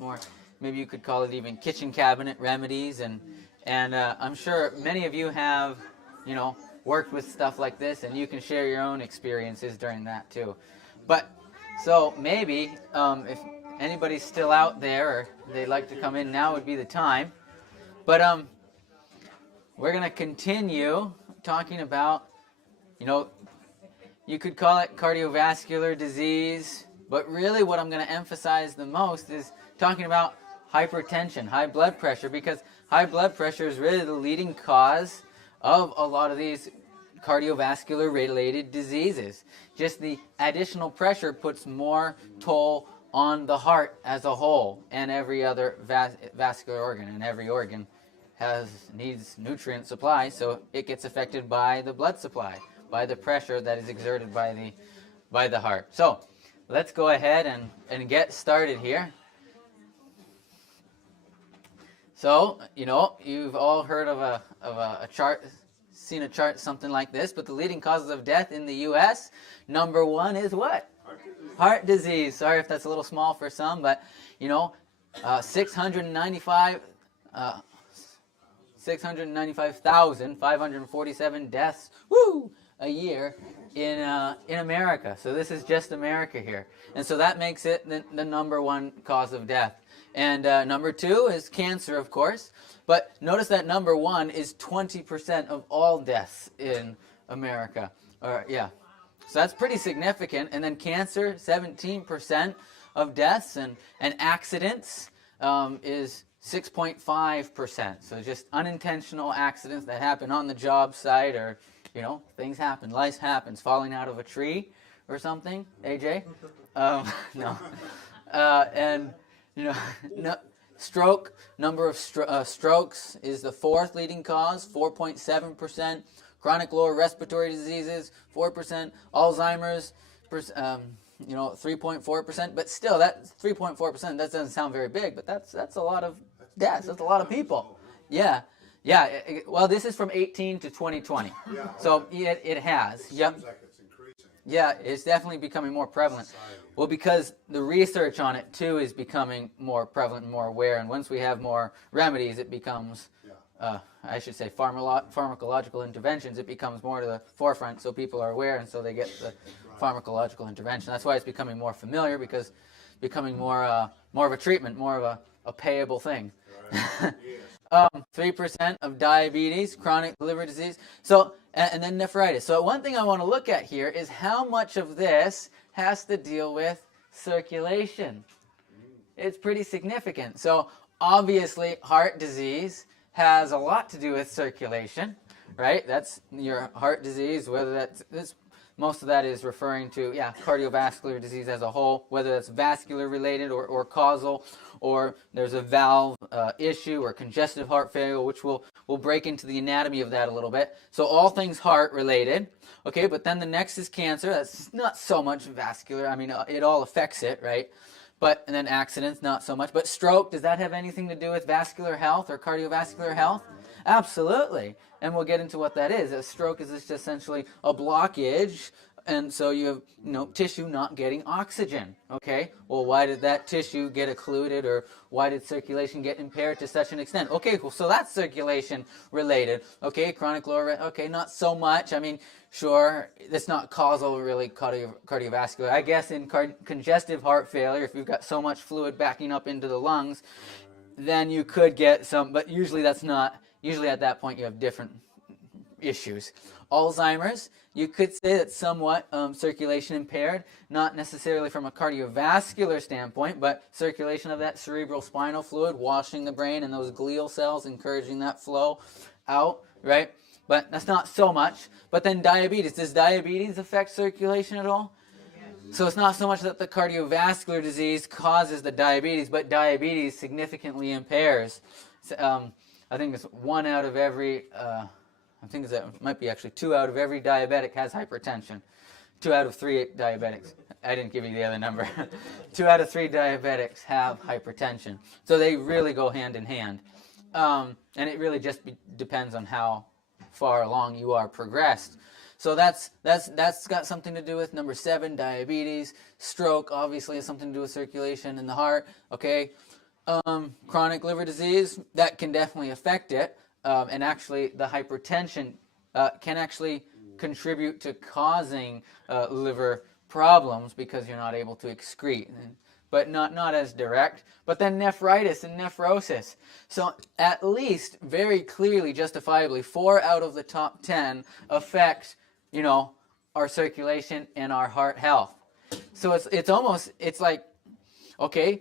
remedies, more, maybe you could call it even kitchen cabinet remedies, and I'm sure many of you have, worked with stuff like this, and you can share your own experiences during that too. But so maybe if anybody's still out there or they'd like to come in, now would be the time. But we're going to continue talking about, you could call it cardiovascular disease, but really what I'm going to emphasize the most is talking about hypertension, high blood pressure, because high blood pressure is really the leading cause of a lot of these cardiovascular related diseases. Just the additional pressure puts more toll on the heart as a whole and every other vascular organ, and every organ needs nutrient supply, so it gets affected by the blood supply, by the pressure that is exerted by the heart. So let's go ahead and get started here. So, you've all heard of a chart, seen a chart something like this, but the leading causes of death in the U.S., number one is what? Heart disease. Sorry if that's a little small for some, but, 695,547 deaths, a year in America. So this is just America here. And so that makes it the number one cause of death. And number two is cancer, of course. But notice that number one is 20% of all deaths in America. So that's pretty significant. And then cancer, 17% of deaths. And accidents is 6.5%. So just unintentional accidents that happen on the job site, or, things happen. Life happens. Falling out of a tree or something. AJ? No. Stroke, number of strokes is the fourth leading cause, 4.7%. Chronic lower respiratory diseases, 4%. Alzheimer's, 3.4%. But still, that 3.4%, that doesn't sound very big, but that's a lot of deaths. That's a lot of people. Yeah. Well, this is from 18 to 2020. Yeah. So it has. Yep. Seems like it's increasing. Yeah, it's definitely becoming more prevalent. Well, because the research on it, too, is becoming more prevalent and more aware. And once we have more remedies, it becomes, I should say, pharmacological interventions, it becomes more to the forefront, so people are aware, and so they get the pharmacological intervention. That's why it's becoming more familiar, because it's becoming more of a treatment, more of a payable thing. Right. 3% of diabetes, chronic liver disease, so and then nephritis. So one thing I want to look at here is how much of this has to deal with circulation. It's pretty significant. So obviously heart disease has a lot to do with circulation, right? That's your heart disease, whether that's most of that is referring to, cardiovascular disease as a whole, whether that's vascular related or causal, or there's a valve issue or congestive heart failure, which we'll break into the anatomy of that a little bit. So all things heart related. Okay, but then the next is cancer. That's not so much vascular. I mean, it all affects it, right? And then accidents, not so much. But stroke, does that have anything to do with vascular health or cardiovascular health? Absolutely. And we'll get into what that is. A stroke is just essentially a blockage, and so you have tissue not getting oxygen. Okay? Well, why did that tissue get occluded, or why did circulation get impaired to such an extent? Okay, well, so that's circulation related. Okay, chronic lower, okay, not so much. I mean, sure, it's not causal really cardiovascular. I guess in congestive heart failure, if you've got so much fluid backing up into the lungs, then you could get some, but usually that's not. Usually at that point you have different issues. Alzheimer's, you could say that's somewhat circulation impaired, not necessarily from a cardiovascular standpoint, but circulation of that cerebral spinal fluid, washing the brain and those glial cells, encouraging that flow out, right? But that's not so much. But then diabetes, does diabetes affect circulation at all? So it's not so much that the cardiovascular disease causes the diabetes, but diabetes significantly impairs. I think it's 1 out of every, I think it might be actually 2 out of every diabetic has hypertension. 2 out of 3 diabetics. I didn't give you the other number. 2 out of 3 diabetics have hypertension. So they really go hand in hand. And it really just depends on how far along you are progressed. So that's got something to do with number 7, diabetes. Stroke obviously has something to do with circulation in the heart. Okay. Chronic liver disease, that can definitely affect it. And actually, the hypertension can actually contribute to causing liver problems because you're not able to excrete. But not as direct. But then nephritis and nephrosis. So at least, very clearly, justifiably, 4 out of the top 10 affect, our circulation and our heart health. So it's like, okay,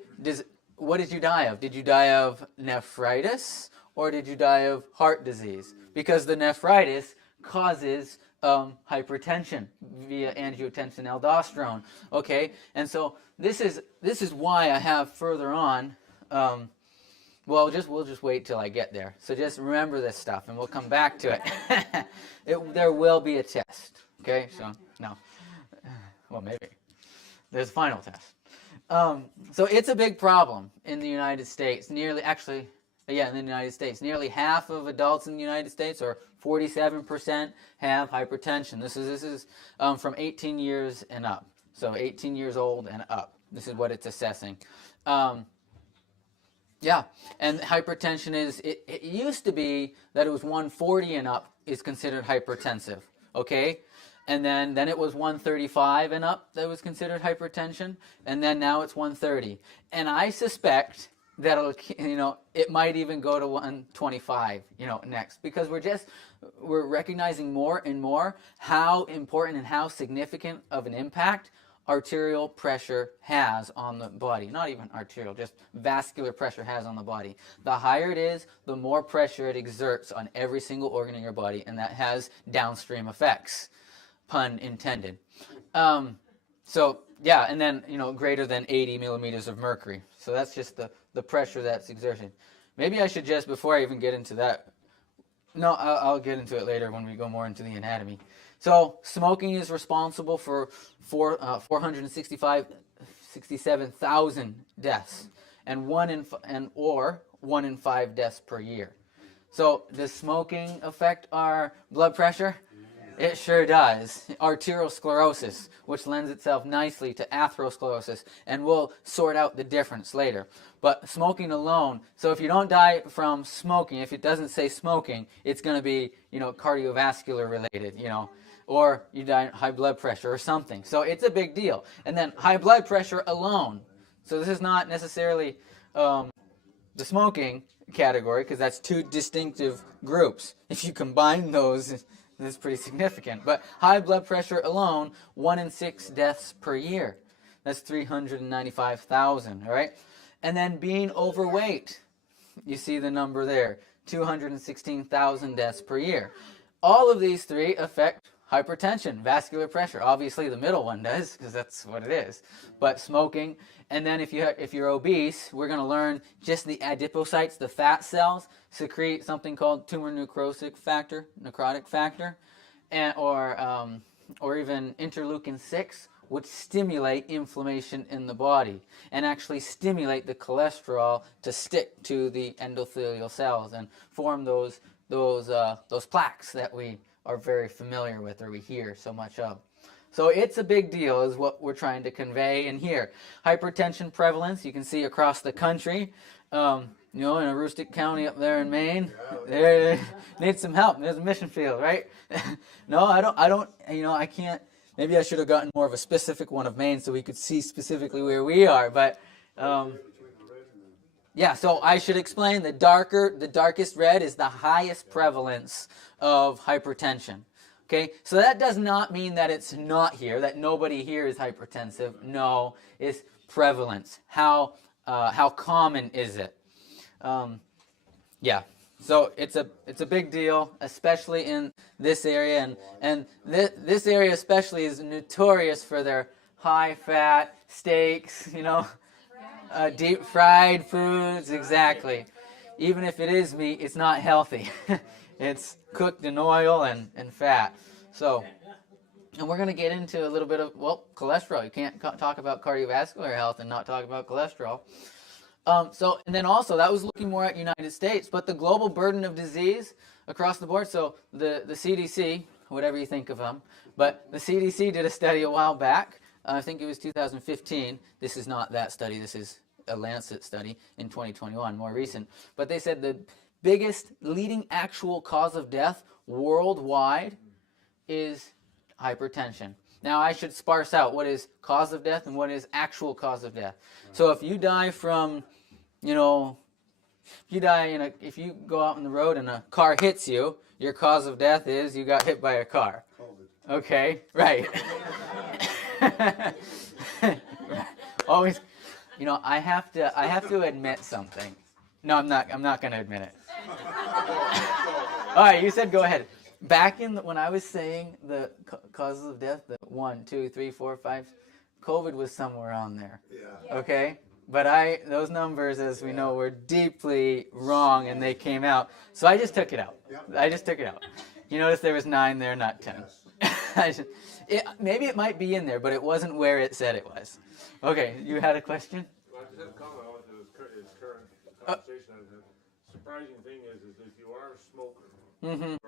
what did you die of? Did you die of nephritis or did you die of heart disease? Because the nephritis causes hypertension via angiotensin-aldosterone. Okay, and so this is why I have further on. We'll just wait till I get there. So just remember this stuff, and we'll come back to it. There will be a test. Okay, so no, well maybe there's a final test. So it's a big problem in the United States. In the United States, nearly half of adults in the United States, or 47%, have hypertension. This is from 18 years and up. So 18 years old and up. This is what it's assessing. Yeah, and hypertension it used to be that it was 140 and up is considered hypertensive. Okay. And then it was 135 and up that was considered hypertension, and then now it's 130. And I suspect that it might even go to 125, next, because we're recognizing more and more how important and how significant of an impact arterial pressure has on the body. Not even arterial, just vascular pressure has on the body. The higher it is, the more pressure it exerts on every single organ in your body, and that has downstream effects. Pun intended. So yeah, and then greater than 80 millimeters of mercury. So that's just the pressure that's exerted. Maybe I should just, before I even get into that, no, I'll get into it later when we go more into the anatomy. So smoking is responsible for 467,000 deaths, and 1 in 5 deaths per year. So does smoking affect our blood pressure? It sure does. Arteriosclerosis, which lends itself nicely to atherosclerosis, and we'll sort out the difference later. But smoking alone, so if you don't die from smoking, if it doesn't say smoking, it's going to be, cardiovascular related, or you die of high blood pressure or something. So it's a big deal. And then high blood pressure alone. So this is not necessarily the smoking category, because that's two distinctive groups. If you combine those, this is pretty significant. But high blood pressure alone, 1 in 6 deaths per year. That's 395,000, all right? And then being overweight, you see the number there, 216,000 deaths per year. All of these three affect hypertension, vascular pressure. Obviously the middle one does, because that's what it is. But smoking, and then if you're obese, we're going to learn just the adipocytes, the fat cells, secrete something called tumor necrotic factor, or even interleukin-6, which stimulate inflammation in the body and actually stimulate the cholesterol to stick to the endothelial cells and form those plaques that we are very familiar with, or we hear so much of. So it's a big deal is what we're trying to convey in here. Hypertension prevalence, you can see across the country, in a rustic county up there in Maine, there needs some help. There's a mission field, right? No, I don't, I can't. Maybe I should have gotten more of a specific one of Maine so we could see specifically where we are, but yeah, so I should explain the darkest red is the highest prevalence of hypertension. Okay, so that does not mean that it's not here, that nobody here is hypertensive. No, it's prevalence. How common is it? Yeah, so it's a big deal, especially in this area, and this area especially is notorious for their high-fat steaks, deep fried foods. Exactly. Even if it is meat, it's not healthy. It's cooked in oil and fat. So, and we're going to get into a little bit of, cholesterol. You can't talk about cardiovascular health and not talk about cholesterol. And then also, that was looking more at United States, but the global burden of disease across the board, so the CDC, whatever you think of them, but the CDC did a study a while back. I think it was 2015. This is not that study. This is a Lancet study in 2021, more recent. But they said the biggest leading actual cause of death worldwide is hypertension. Now, I should sparse out what is cause of death and what is actual cause of death. So if you die from, if you go out on the road and a car hits you, your cause of death is you got hit by a car. COVID. Okay, right. Always, I have to admit something. No, I'm not going to admit it. All right, you said go ahead. Back when I was saying the causes of death, the 1, 2, 3, 4, 5, COVID was somewhere on there. Yeah. Okay? But those numbers, as we know, were deeply wrong, and they came out. So I just took it out. I just took it out. You notice there was 9 there, not 10. Yes. Maybe it might be in there, but it wasn't where it said it was. Okay, you had a question? Well, I just had a comment on his current conversation. The surprising thing is if you are a smoker, some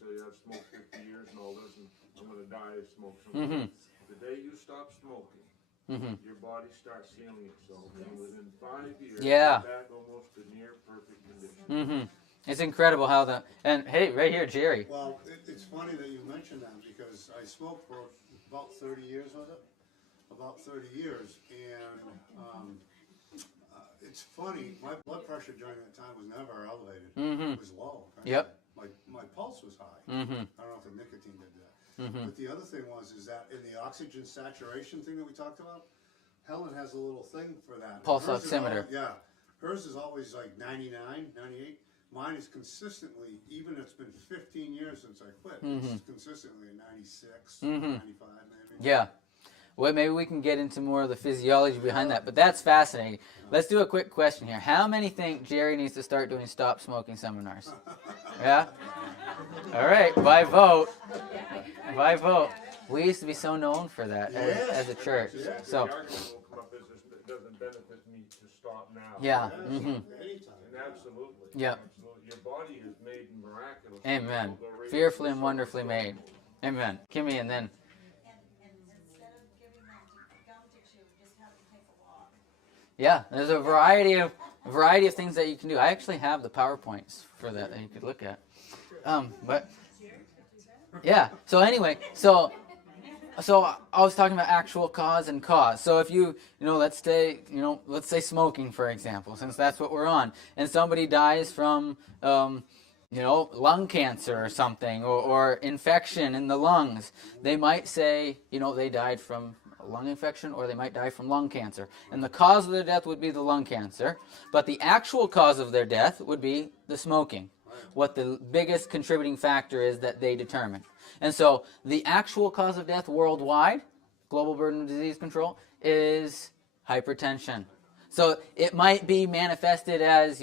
say I've smoked 50 years and all this, and I'm going to die of smoke. The day you stop smoking, your body starts healing itself, and within 5 years, you're back almost to near perfect condition. It's incredible how and hey, right here, Jerry. Well, it's funny that you mentioned that because I smoked for about 30 years, was it? About 30 years, and it's funny, my blood pressure during that time was never elevated. It was low. Right? Yep. My pulse was high. I don't know if the nicotine did that. But the other thing is that in the oxygen saturation thing that we talked about, Helen has a little thing for that. Pulse oximeter. Hers is always like 99, 98. Mine is consistently, even it's been 15 years since I quit, it's consistently a 96, 95 maybe. Yeah. Well, maybe we can get into more of the physiology behind that, but that's fascinating. Let's do a quick question here. How many think Jerry needs to start doing stop smoking seminars? Yeah? All right, by vote. By vote. We used to be so known for that as a church. So. The argument will come up is it doesn't benefit me to stop now. Yeah. And absolutely. Yeah. Your body is made miraculous. Amen. Fearfully and wonderfully made. Amen. Kimmy, and then. Yeah, there's a variety of things that you can do. I actually have the PowerPoints for that you could look at. But yeah. So anyway, so I was talking about actual cause and cause. So if let's say smoking, for example, since that's what we're on, and somebody dies from lung cancer or something, or infection in the lungs, they might say, they died from lung infection, or they might die from lung cancer. And the cause of their death would be the lung cancer, but the actual cause of their death would be the smoking, what the biggest contributing factor is that they determine. And so the actual cause of death worldwide, global burden of disease control, is hypertension. So it might be manifested as,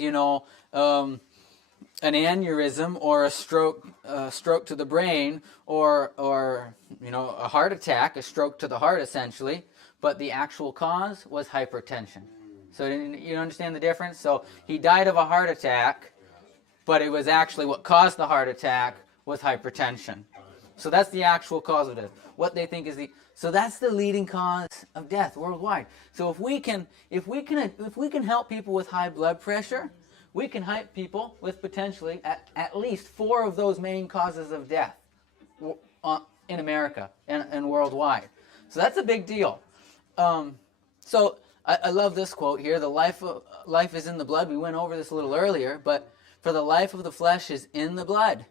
an aneurysm or a stroke to the brain, or a heart attack, a stroke to the heart essentially, but the actual cause was hypertension. So you understand the difference? So he died of a heart attack, but it was actually what caused the heart attack was hypertension. So that's the actual cause of death. What they think is so that's the leading cause of death worldwide. So if we can help people with high blood pressure, we can help people with potentially at least 4 of those main causes of death in America and worldwide. So that's a big deal. So I love this quote here. The life is in the blood. We went over this a little earlier, but for the life of the flesh is in the blood.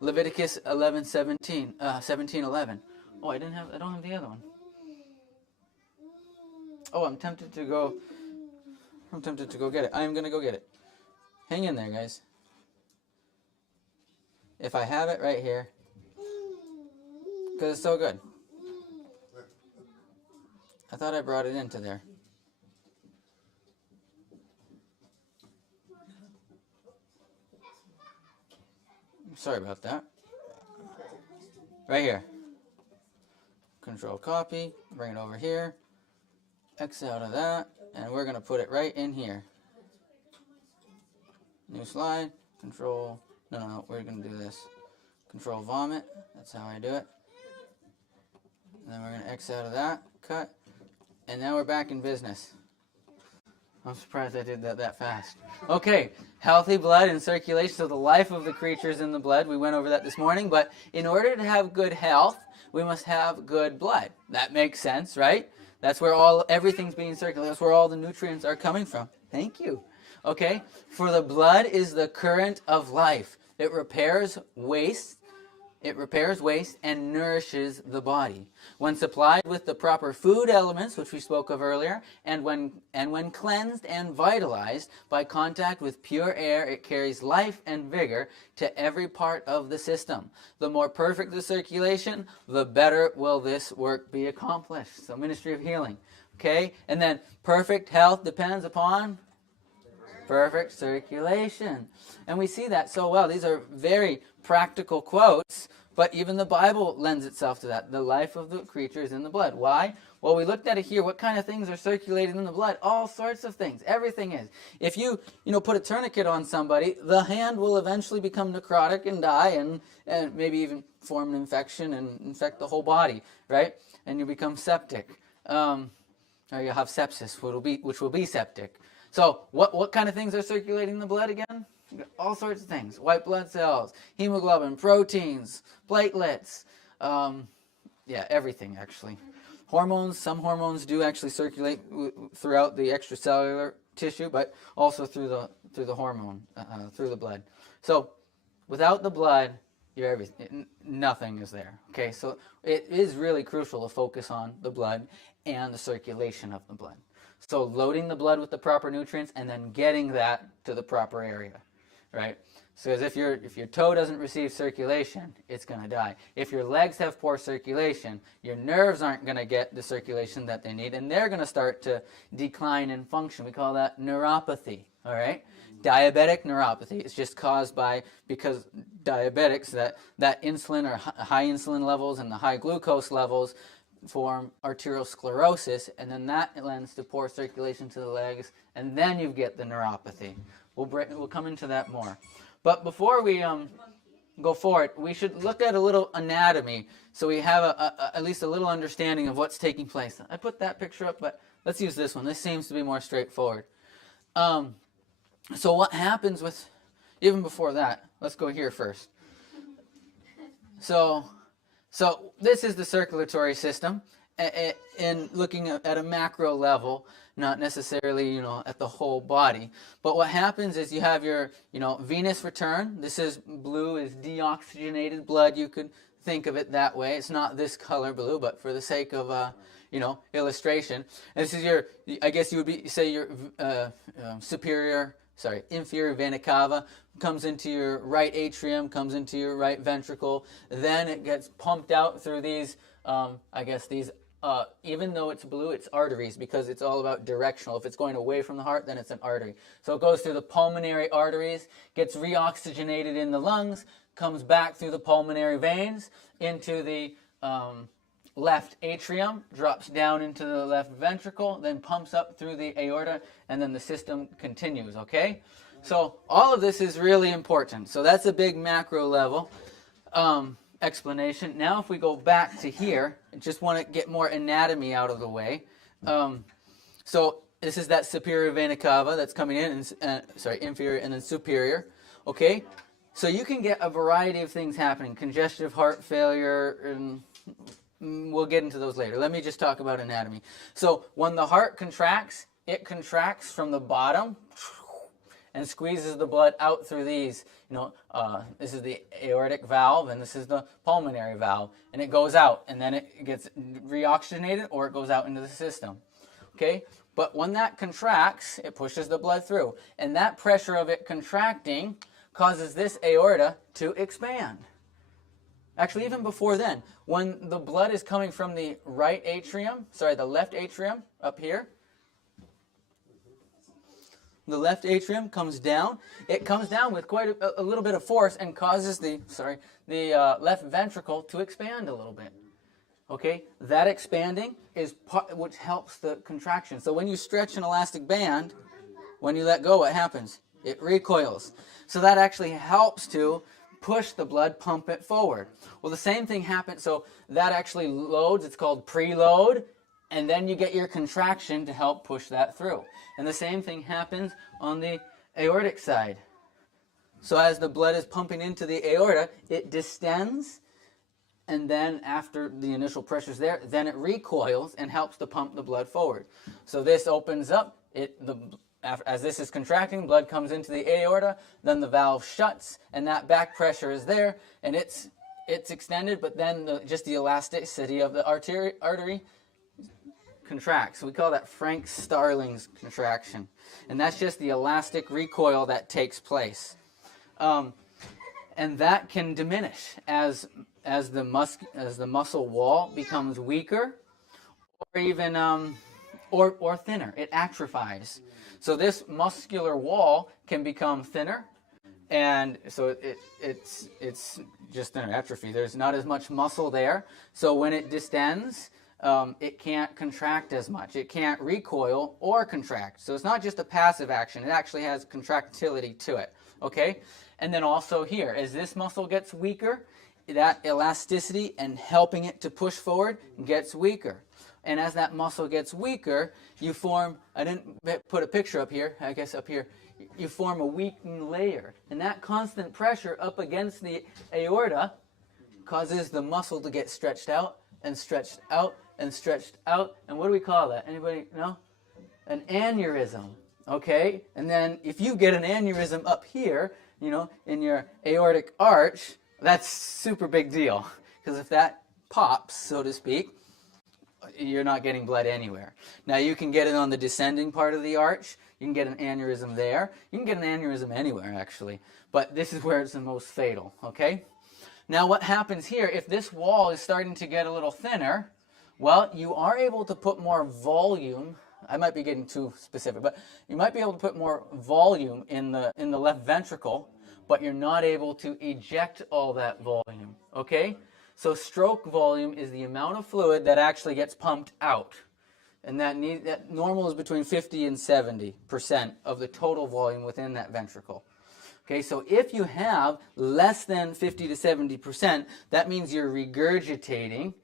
Leviticus 17:11. Oh, I don't have the other one. Oh, I'm tempted to go get it. I'm going to go get it. Hang in there, guys. If I have it right here. Because it's so good. I thought I brought it into there. Sorry about that. Right here. Control copy. Bring it over here. X out of that. And we're going to put it right in here. New slide. Control. No. We're going to do this. Control vomit. That's how I do it. And then we're going to X out of that. Cut. And now we're back in business. I'm surprised I did that fast. Okay, healthy blood and circulation. So the life of the creature is in the blood. We went over that this morning. But in order to have good health, we must have good blood. That makes sense, right? That's where everything's being circulated. That's where all the nutrients are coming from. Thank you. Okay, for the blood is the current of life. It repairs waste. It repairs waste and nourishes the body. When supplied with the proper food elements, which we spoke of earlier, and when cleansed and vitalized by contact with pure air, it carries life and vigor to every part of the system. The more perfect the circulation, the better will this work be accomplished. So, ministry of healing. Okay? And then perfect health depends upon perfect circulation. And we see that so well. These are very practical quotes, but even the Bible lends itself to that. The life of the creature is in the blood. Why? Well, we looked at it here. What kind of things are circulating in the blood? All sorts of things. Everything is. If you put a tourniquet on somebody, the hand will eventually become necrotic and die and maybe even form an infection and infect the whole body, right? And you become septic. Or you'll have sepsis, which will be septic. So what kind of things are circulating in the blood again? All sorts of things. White blood cells, hemoglobin, proteins, platelets, everything actually. Hormones, some hormones do actually circulate throughout the extracellular tissue, but also through the hormone, through the blood. So without the blood, you're everything. Nothing is there. Okay, so it is really crucial to focus on the blood and the circulation of the blood. So loading the blood with the proper nutrients and then getting that to the proper area, right? So if your toe doesn't receive circulation, it's going to die. If your legs have poor circulation, your nerves aren't going to get the circulation that they need, and they're going to start to decline in function. We call that neuropathy, all right? Diabetic neuropathy is just caused because diabetics, that insulin or high insulin levels and the high glucose levels form arteriosclerosis, and then that lends to poor circulation to the legs, and then you get the neuropathy. We'll come into that more. But before we go forward, we should look at a little anatomy so we have at least a little understanding of what's taking place. I put that picture up, but let's use this one. This seems to be more straightforward. So what happens even before that, let's go here first. So this is the circulatory system, in looking at a macro level, not necessarily, at the whole body. But what happens is you have your, venous return. This is blue, is deoxygenated blood. You could think of it that way. It's not this color blue, but for the sake of, illustration. And this is your, I guess you would say your inferior vena cava, comes into your right atrium, comes into your right ventricle. Then it gets pumped out through these, even though it's blue, it's arteries, because it's all about directional. If it's going away from the heart, then it's an artery. So it goes through the pulmonary arteries, gets reoxygenated in the lungs, comes back through the pulmonary veins into the left atrium, drops down into the left ventricle, then pumps up through the aorta, and then the system continues, okay? So all of this is really important. So that's a big macro level explanation. Now if we go back to here, I just want to get more anatomy out of the way. So this is that superior vena cava that's coming in, inferior and then superior, okay? So you can get a variety of things happening, congestive heart failure, and we'll get into those later. Let me just talk about anatomy. So when the heart contracts, it contracts from the bottom and squeezes the blood out through these. This is the aortic valve, and this is the pulmonary valve. And it goes out, and then it gets reoxygenated, or it goes out into the system. Okay? But when that contracts, it pushes the blood through. And that pressure of it contracting causes this aorta to expand. Actually, even before then, when the blood is coming from the the left atrium up here, the left atrium comes down. It comes down with quite a little bit of force and causes the left ventricle to expand a little bit. Okay, that expanding is which helps the contraction. So when you stretch an elastic band, when you let go, what happens? It recoils. So that actually helps to push the blood, pump it forward. Well, the same thing happens. So that actually loads. It's called preload. and then you get your contraction to help push that through. And the same thing happens on the aortic side. So as the blood is pumping into the aorta, it distends, and then after the initial pressure's there, then it recoils and helps to pump the blood forward. So this opens up, as this is contracting, blood comes into the aorta, then the valve shuts, and that back pressure is there, and it's extended, but then just the elasticity of the artery contracts. So we call that Frank-Starling's contraction. And that's just the elastic recoil that takes place. And that can diminish as the muscle wall becomes weaker, or even or thinner. It atrophies. So this muscular wall can become thinner, and so it's just thinner atrophy. There's not as much muscle there. So when it distends, it can't contract as much. It can't recoil or contract. So it's not just a passive action. It actually has contractility to it. Okay? And then also here, as this muscle gets weaker, that elasticity and helping it to push forward gets weaker. And as that muscle gets weaker, you form, I didn't put a picture up here, I guess up here, you form a weakened layer. And that constant pressure up against the aorta causes the muscle to get stretched out and stretched out and stretched out. And what do we call that? Anybody know? An aneurysm. Okay? And then if you get an aneurysm up here, you know, in your aortic arch, that's super big deal. Because if that pops, so to speak, you're not getting blood anywhere. Now you can get it on the descending part of the arch. You can get an aneurysm there. You can get an aneurysm anywhere, actually. But this is where it's the most fatal, okay? Now what happens here, if this wall is starting to get a little thinner, well, you are able to put more volume. I might be getting too specific, but you might be able to put more volume in the left ventricle, but you're not able to eject all that volume, okay? So stroke volume is the amount of fluid that actually gets pumped out. And that normal is between 50 and 70% of the total volume within that ventricle. Okay, so if you have less than 50 to 70%, that means you're regurgitating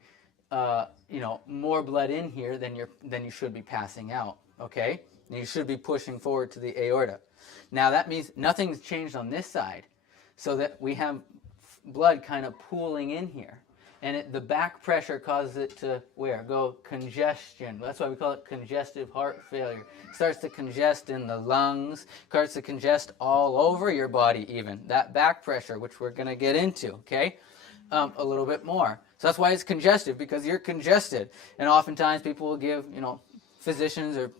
more blood in here than you should be passing out. Okay? And you should be pushing forward to the aorta. Now that means nothing's changed on this side, so that we have blood kind of pooling in here. And the back pressure causes it to go congestion. That's why we call it congestive heart failure. It starts to congest in the lungs, starts to congest all over your body even. That back pressure, which we're going to get into, okay, a little bit more. So that's why it's congestive, because you're congested. And oftentimes people will give, physicians or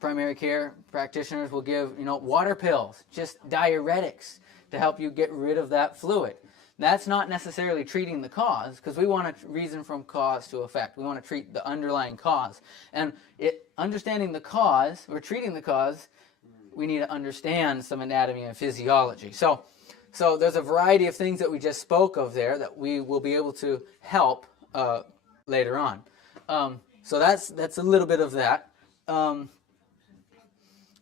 primary care practitioners will give, water pills, just diuretics to help you get rid of that fluid. That's not necessarily treating the cause, because we want to reason from cause to effect. We want to treat the underlying cause. And understanding the cause, or treating the cause, we need to understand some anatomy and physiology. So there's a variety of things that we just spoke of there that we will be able to help later on. So that's a little bit of that.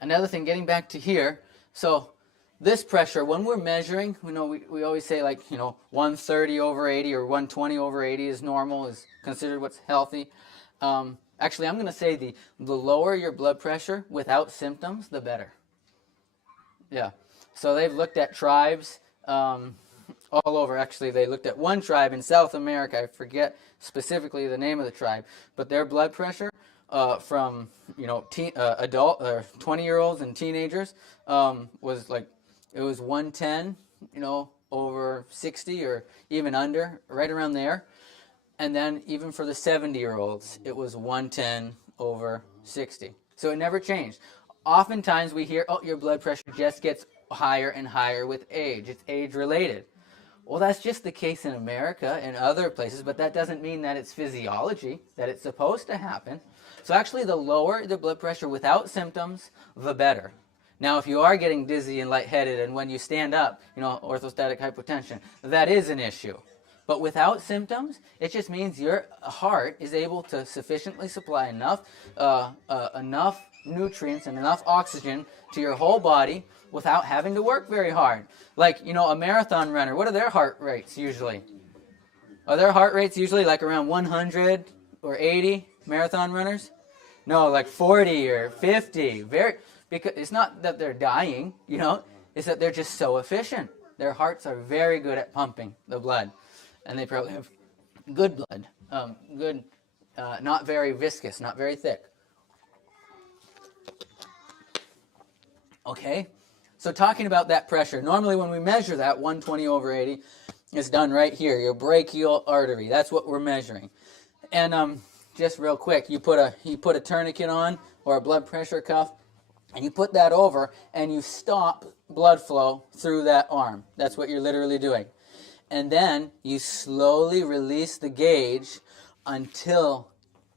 Another thing, getting back to here, so this pressure, when we're measuring, we always say 130 over 80 or 120 over 80 is normal, is considered what's healthy. Actually, I'm going to say the lower your blood pressure without symptoms, the better. Yeah. So they've looked at tribes all over. Actually, they looked at one tribe in South America. I forget specifically the name of the tribe, but their blood pressure from adult 20-year-olds and teenagers was it was 110, over 60 or even under, right around there. And then even for the 70-year-olds, it was 110 over 60. So it never changed. Oftentimes we hear, your blood pressure just gets higher and higher with age. It's age-related. Well, that's just the case in America and other places, but that doesn't mean that it's physiology, that it's supposed to happen. So actually, the lower the blood pressure without symptoms, the better. Now, if you are getting dizzy and lightheaded, and when you stand up, orthostatic hypotension, that is an issue. But without symptoms, it just means your heart is able to sufficiently supply enough nutrients and enough oxygen to your whole body without having to work very hard. Like, a marathon runner, what are their heart rates usually? Are their heart rates usually like around 100 or 80? marathon runners? No, like 40 or 50. Because it's not that they're dying, it's that they're just so efficient. Their hearts are very good at pumping the blood, and they probably have good blood, not very viscous, not very thick. Okay, so talking about that pressure, normally when we measure that 120/80, it's done right here, your brachial artery. That's what we're measuring. And just real quick, you put a tourniquet on or a blood pressure cuff, and you put that over, and you stop blood flow through that arm. That's what you're literally doing. And then you slowly release the gauge until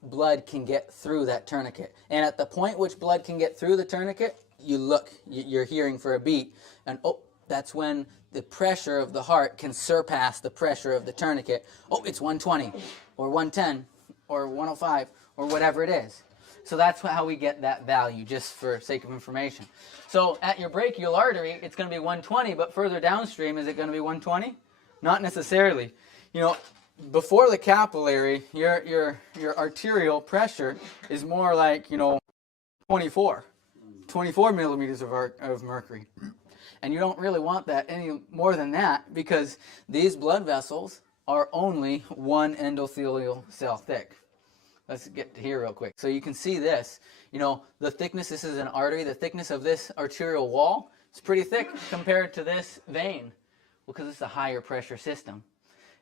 blood can get through that tourniquet. And at the point which blood can get through the tourniquet, you're hearing for a beat, and that's when the pressure of the heart can surpass the pressure of the tourniquet. It's 120 or 110 or 105 or whatever it is. So that's how we get that value, just for sake of information. So at your brachial artery, it's going to be 120, but further downstream, is it going to be 120? Not necessarily. Before the capillary, your arterial pressure is more like 24 millimeters of mercury. And you don't really want that any more than that, because these blood vessels are only one endothelial cell thick. Let's get to here real quick. So you can see this, the thickness, this is an artery, the thickness of this arterial wall is pretty thick compared to this vein, because it's a higher pressure system.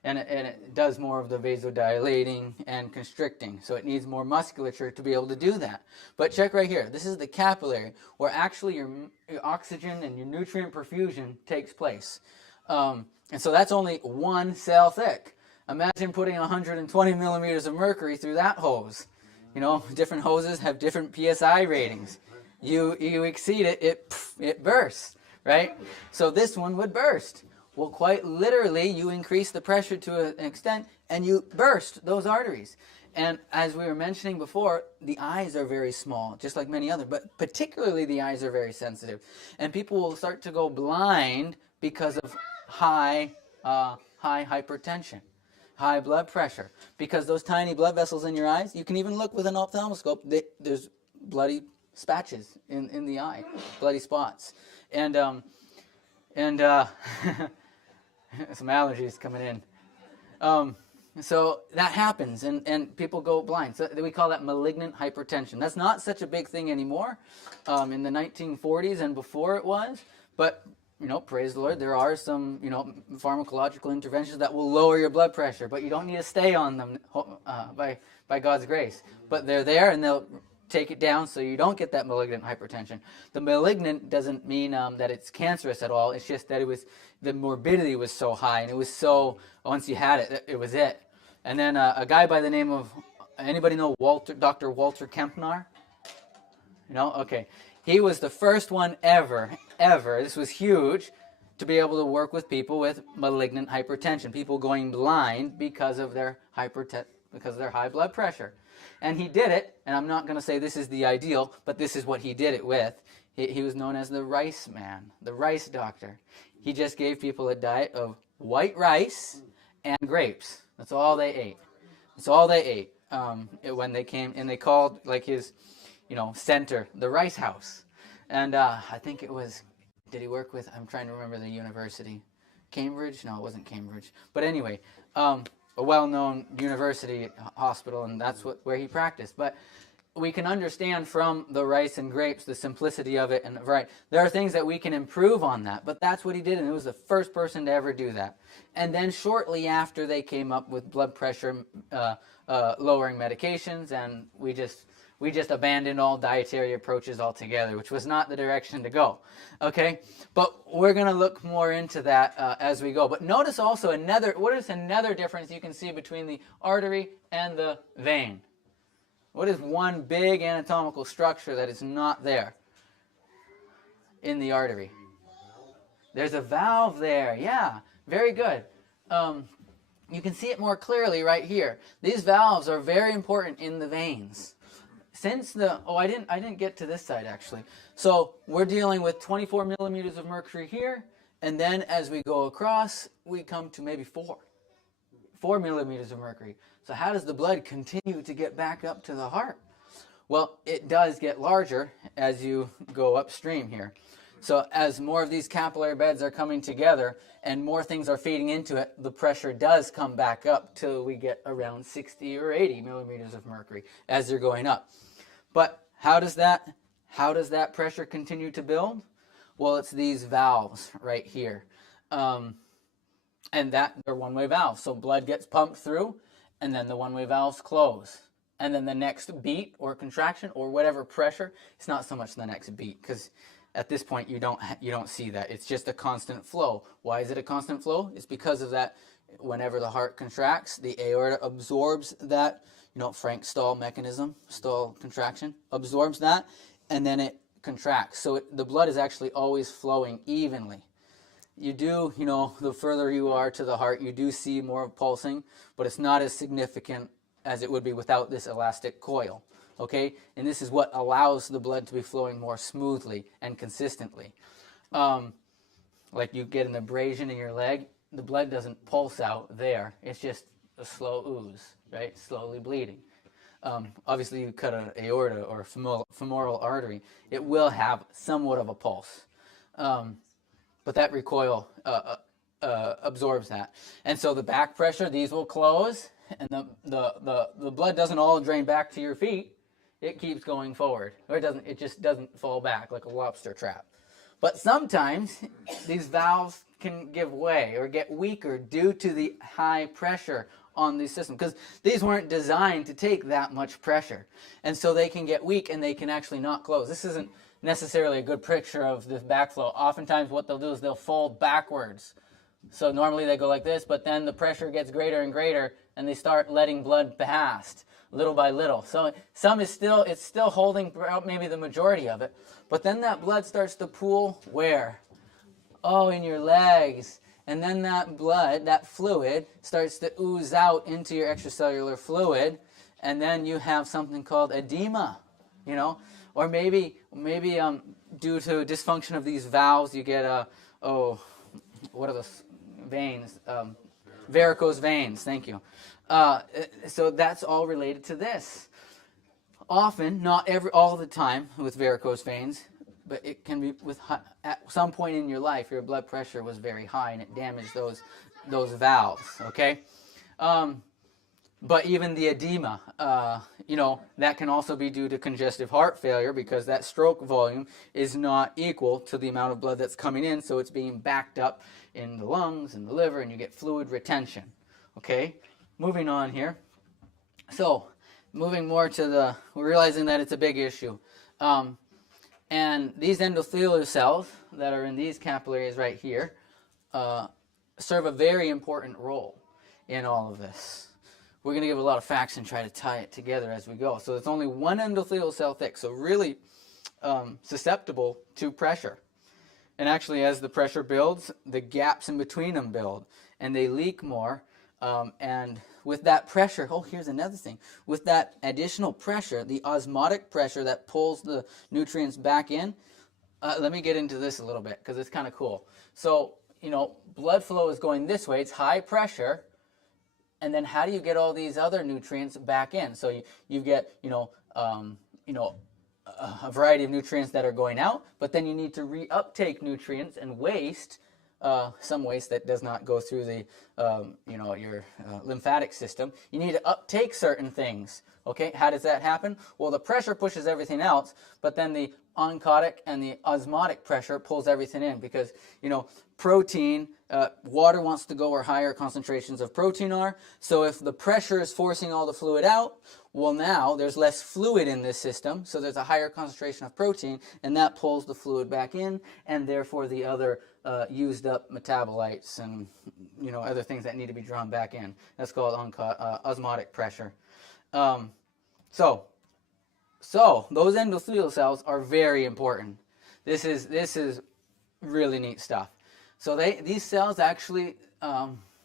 And it does more of the vasodilating and constricting. So it needs more musculature to be able to do that. But check right here. This is the capillary, where actually your oxygen and your nutrient perfusion takes place. And so that's only one cell thick. Imagine putting 120 millimeters of mercury through that hose. Different hoses have different PSI ratings. You exceed it, it bursts, right? So this one would burst. Well, quite literally, you increase the pressure to an extent, and you burst those arteries. And as we were mentioning before, the eyes are very small, just like many other, but particularly the eyes are very sensitive. And people will start to go blind because of high hypertension, high blood pressure. Because those tiny blood vessels in your eyes, you can even look with an ophthalmoscope, there's bloody spatches in the eye, bloody spots. And some allergies coming in. So that happens, and people go blind. So we call that malignant hypertension. That's not such a big thing anymore. In the 1940s and before it was, but praise the Lord, there are some pharmacological interventions that will lower your blood pressure, but you don't need to stay on them by God's grace. But they're there, and they'll take it down so you don't get that malignant hypertension. The malignant doesn't mean that it's cancerous at all. It's just that the morbidity was so high, and it was so, once you had it, it was it. And then a guy by the name of, anybody know Dr. Walter Kempner? Okay. He was the first one ever, this was huge, to be able to work with people with malignant hypertension, people going blind because of their high blood pressure. And he did it, and I'm not going to say this is the ideal, but this is what he did it with. He was known as the rice man, the rice doctor. He just gave people a diet of white rice and grapes. That's all they ate. That's all they ate when they came, and they called like his, center, the Rice House. And I think it was, did he work with, I'm trying to remember the university. Cambridge? No, it wasn't Cambridge. But anyway, a well-known university hospital, and that's where he practiced. But we can understand from the rice and grapes the simplicity of it, and right, there are things that we can improve on that, but that's what he did, and he was the first person to ever do that. And then shortly after, they came up with blood pressure lowering medications, and we just abandoned all dietary approaches altogether, which was not the direction to go. Okay, but we're going to look more into that as we go. But notice also what is another difference you can see between the artery and the vein? What is one big anatomical structure that is not there in the artery? There's a valve there. Yeah, very good. You can see it more clearly right here. These valves are very important in the veins. Since I didn't get to this side actually. So we're dealing with 24 millimeters of mercury here, and then as we go across, we come to maybe 4 millimeters of mercury. So how does the blood continue to get back up to the heart? Well, it does get larger as you go upstream here. So as more of these capillary beds are coming together and more things are feeding into it, the pressure does come back up till we get around 60 or 80 millimeters of mercury as they're going up. But how does that pressure continue to build? Well, it's these valves right here. And that they're one-way valves. So blood gets pumped through, and then the one-way valves close. And then the next beat or contraction or whatever pressure, it's not so much the next beat, because at this point you don't see that. It's just a constant flow. Why is it a constant flow? It's because of that. Whenever the heart contracts, the aorta absorbs that, Frank Stahl mechanism, Stahl contraction, absorbs that, and then it contracts. So the blood is actually always flowing evenly. You do, the further you are to the heart, you do see more pulsing, but it's not as significant as it would be without this elastic coil, okay? And this is what allows the blood to be flowing more smoothly and consistently. Like you get an abrasion in your leg, the blood doesn't pulse out there. It's just a slow ooze, right? Slowly bleeding. Obviously, you cut an aorta or femoral artery, it will have somewhat of a pulse. But that recoil absorbs that. And so the back pressure, these will close, and the blood doesn't all drain back to your feet. It keeps going forward. Or it just doesn't fall back like a lobster trap. But sometimes these valves can give way or get weaker due to the high pressure on the system, because these weren't designed to take that much pressure. And so they can get weak and they can actually not close. This isn't necessarily a good picture of the backflow. Oftentimes what they'll do is they'll fold backwards. So normally they go like this, but then the pressure gets greater and greater and they start letting blood pass little by little. So it's still holding maybe the majority of it, but then that blood starts to pool where? Oh, in your legs. And then that blood, that fluid, starts to ooze out into your extracellular fluid, and then you have something called edema, or maybe due to dysfunction of these valves, you get what are those veins? Varicose veins. Thank you. So that's all related to this. Often, not all the time with varicose veins, but it can be at some point in your life, your blood pressure was very high and it damaged those valves, okay? But even the edema, that can also be due to congestive heart failure, because that stroke volume is not equal to the amount of blood that's coming in, so it's being backed up in the lungs and the liver, and you get fluid retention, okay? Moving on here. So, moving more to we're realizing that it's a big issue. And these endothelial cells that are in these capillaries right here serve a very important role in all of this. We're going to give a lot of facts and try to tie it together as we go. So it's only one endothelial cell thick, so really susceptible to pressure. And actually, as the pressure builds, the gaps in between them build, and they leak more. And with that pressure, here's another thing. With that additional pressure, the osmotic pressure that pulls the nutrients back in, let me get into this a little bit because it's kind of cool. So, blood flow is going this way. It's high pressure. And then how do you get all these other nutrients back in? So you get, a variety of nutrients that are going out, but then you need to reuptake nutrients and waste. Some waste that does not go through the, your lymphatic system. You need to uptake certain things. Okay, how does that happen? Well, the pressure pushes everything else, but then the oncotic and the osmotic pressure pulls everything in, because, protein, water wants to go where higher concentrations of protein are. So if the pressure is forcing all the fluid out, well, now there's less fluid in this system, so there's a higher concentration of protein, and that pulls the fluid back in, and therefore the other used up metabolites and other things that need to be drawn back in. That's called osmotic pressure. So those endothelial cells are very important. This is really neat stuff. So these cells actually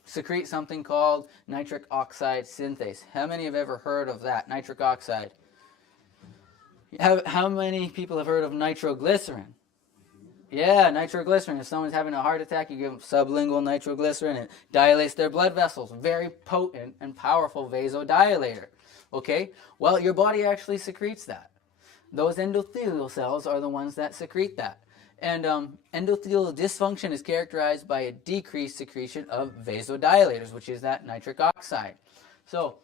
secrete something called nitric oxide synthase. How many have ever heard of that, nitric oxide? How many people have heard of nitroglycerin? Yeah, nitroglycerin. If someone's having a heart attack, you give them sublingual nitroglycerin. It dilates their blood vessels. Very potent and powerful vasodilator. Okay? Well, your body actually secretes that. Those endothelial cells are the ones that secrete that. And endothelial dysfunction is characterized by a decreased secretion of vasodilators, which is that nitric oxide. So,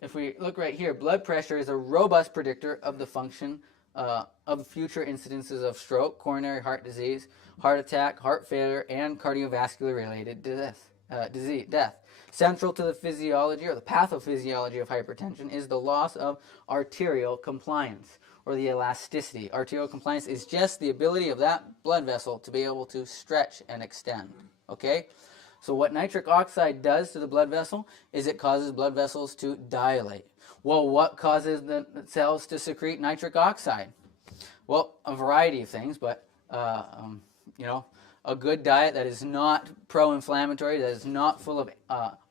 if we look right here, blood pressure is a robust predictor of the function of future incidences of stroke, coronary heart disease, heart attack, heart failure, and cardiovascular-related death. Central to the physiology or the pathophysiology of hypertension is the loss of arterial compliance or the elasticity. Arterial compliance is just the ability of that blood vessel to be able to stretch and extend. Okay? So what nitric oxide does to the blood vessel is it causes blood vessels to dilate. Well, what causes the cells to secrete nitric oxide? Well, a variety of things, but a good diet that is not pro-inflammatory, that is not full of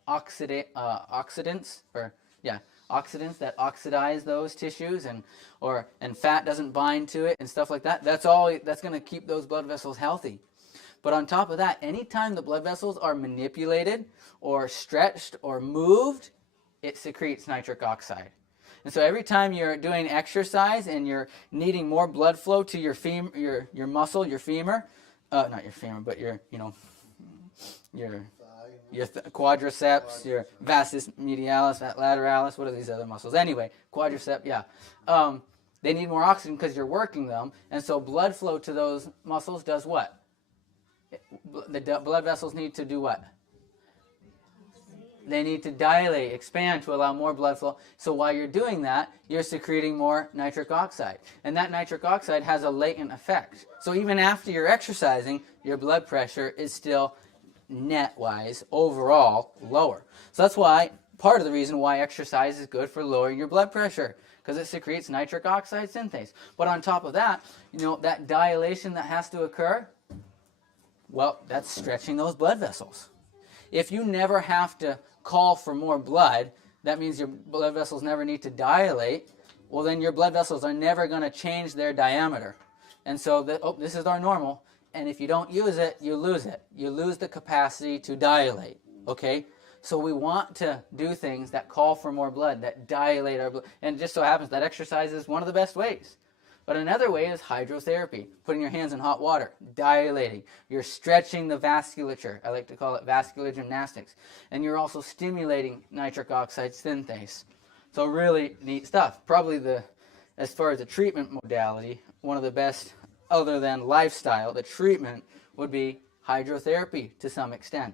oxidants that oxidize those tissues, and fat doesn't bind to it and stuff like that. That's going to keep those blood vessels healthy. But on top of that, anytime the blood vessels are manipulated or stretched or moved, it secretes nitric oxide. And so every time you're doing exercise and you're needing more blood flow to your your muscle, your femur, not your femur, but your quadriceps, your vastus medialis, lateralis, what are these other muscles? Anyway, quadricep, yeah. They need more oxygen because you're working them, and so blood flow to those muscles does what? The blood vessels need to do what? They need to dilate, expand to allow more blood flow. So while you're doing that, you're secreting more nitric oxide. And that nitric oxide has a latent effect. So even after you're exercising, your blood pressure is still net-wise, overall, lower. So that's why, part of the reason why exercise is good for lowering your blood pressure, because it secretes nitric oxide synthase. But on top of that, that dilation that has to occur, well, that's stretching those blood vessels. If you never have to call for more blood, that means your blood vessels never need to dilate. Well, then your blood vessels are never going to change their diameter. And so, this is our normal. And if you don't use it, you lose it. You lose the capacity to dilate. Okay? So we want to do things that call for more blood, that dilate our blood. And it just so happens that exercise is one of the best ways. But another way is hydrotherapy, putting your hands in hot water, dilating. You're stretching the vasculature. I like to call it vascular gymnastics. And you're also stimulating nitric oxide synthase. So really neat stuff. Probably as far as the treatment modality, one of the best, other than lifestyle, the treatment would be hydrotherapy to some extent.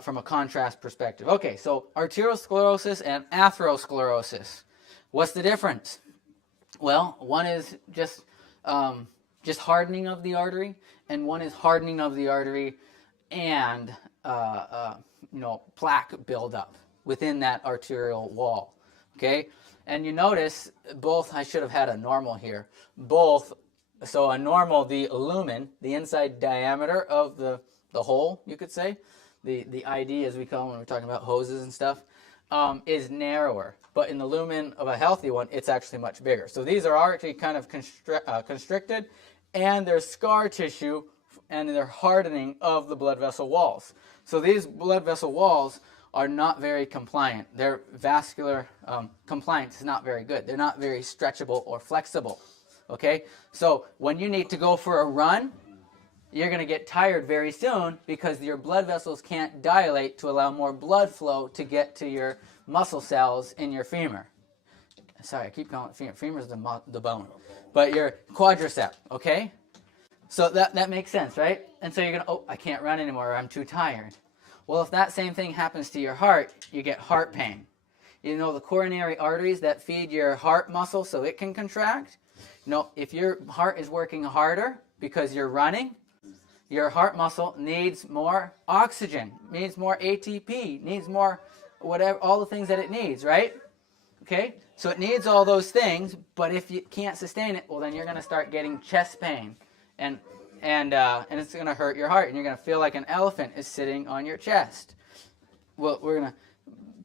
From a contrast perspective. Okay, so arteriosclerosis and atherosclerosis. What's the difference? Well, one is just hardening of the artery, and one is hardening of the artery and plaque buildup within that arterial wall. Okay, and you notice both. I should have had a normal here. Both. So a normal, the lumen, the inside diameter of the hole, you could say, the ID as we call it when we're talking about hoses and stuff, is narrower. But in the lumen of a healthy one, it's actually much bigger. So these are already kind of constricted, and there's scar tissue, and they're hardening of the blood vessel walls. So these blood vessel walls are not very compliant. Their vascular compliance is not very good. They're not very stretchable or flexible. Okay? So when you need to go for a run, you're going to get tired very soon because your blood vessels can't dilate to allow more blood flow to get to your muscle cells in your femur. Sorry, I keep calling it femur. Femur is the bone. But your quadricep, okay? So that makes sense, right? And so you're going to, I can't run anymore, or I'm too tired. Well, if that same thing happens to your heart, you get heart pain. You know the coronary arteries that feed your heart muscle so it can contract? If your heart is working harder because you're running, your heart muscle needs more oxygen, needs more ATP, needs more whatever, all the things that it needs, right? Okay? So it needs all those things, but if you can't sustain it, well, then you're going to start getting chest pain, and it's going to hurt your heart, and you're going to feel like an elephant is sitting on your chest. Well, we're going to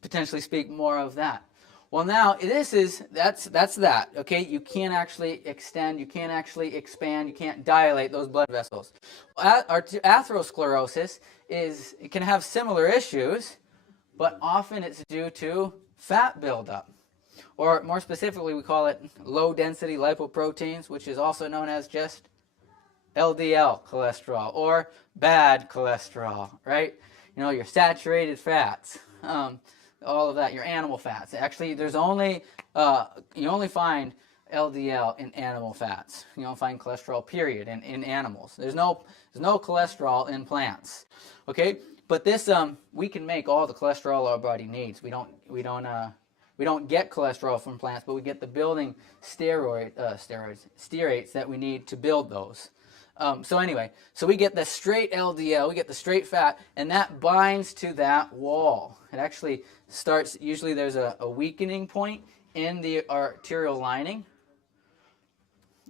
potentially speak more of that. Well, now that's that. Okay, you can't actually extend, you can't actually expand, you can't dilate those blood vessels. Atherosclerosis it can have similar issues, but often it's due to fat buildup, or more specifically, we call it low density lipoproteins, which is also known as just LDL cholesterol or bad cholesterol, right? You know, your saturated fats, all of that, your animal fats. Actually, there's only you only find LDL in animal fats. You don't find cholesterol, period, in animals. There's no cholesterol in plants. Okay, but this we can make all the cholesterol our body needs. We don't get cholesterol from plants, but we get the building stearates that we need to build those. So anyway, so we get the straight LDL, we get the straight fat, and that binds to that wall. It actually starts, usually there's a weakening point in the arterial lining.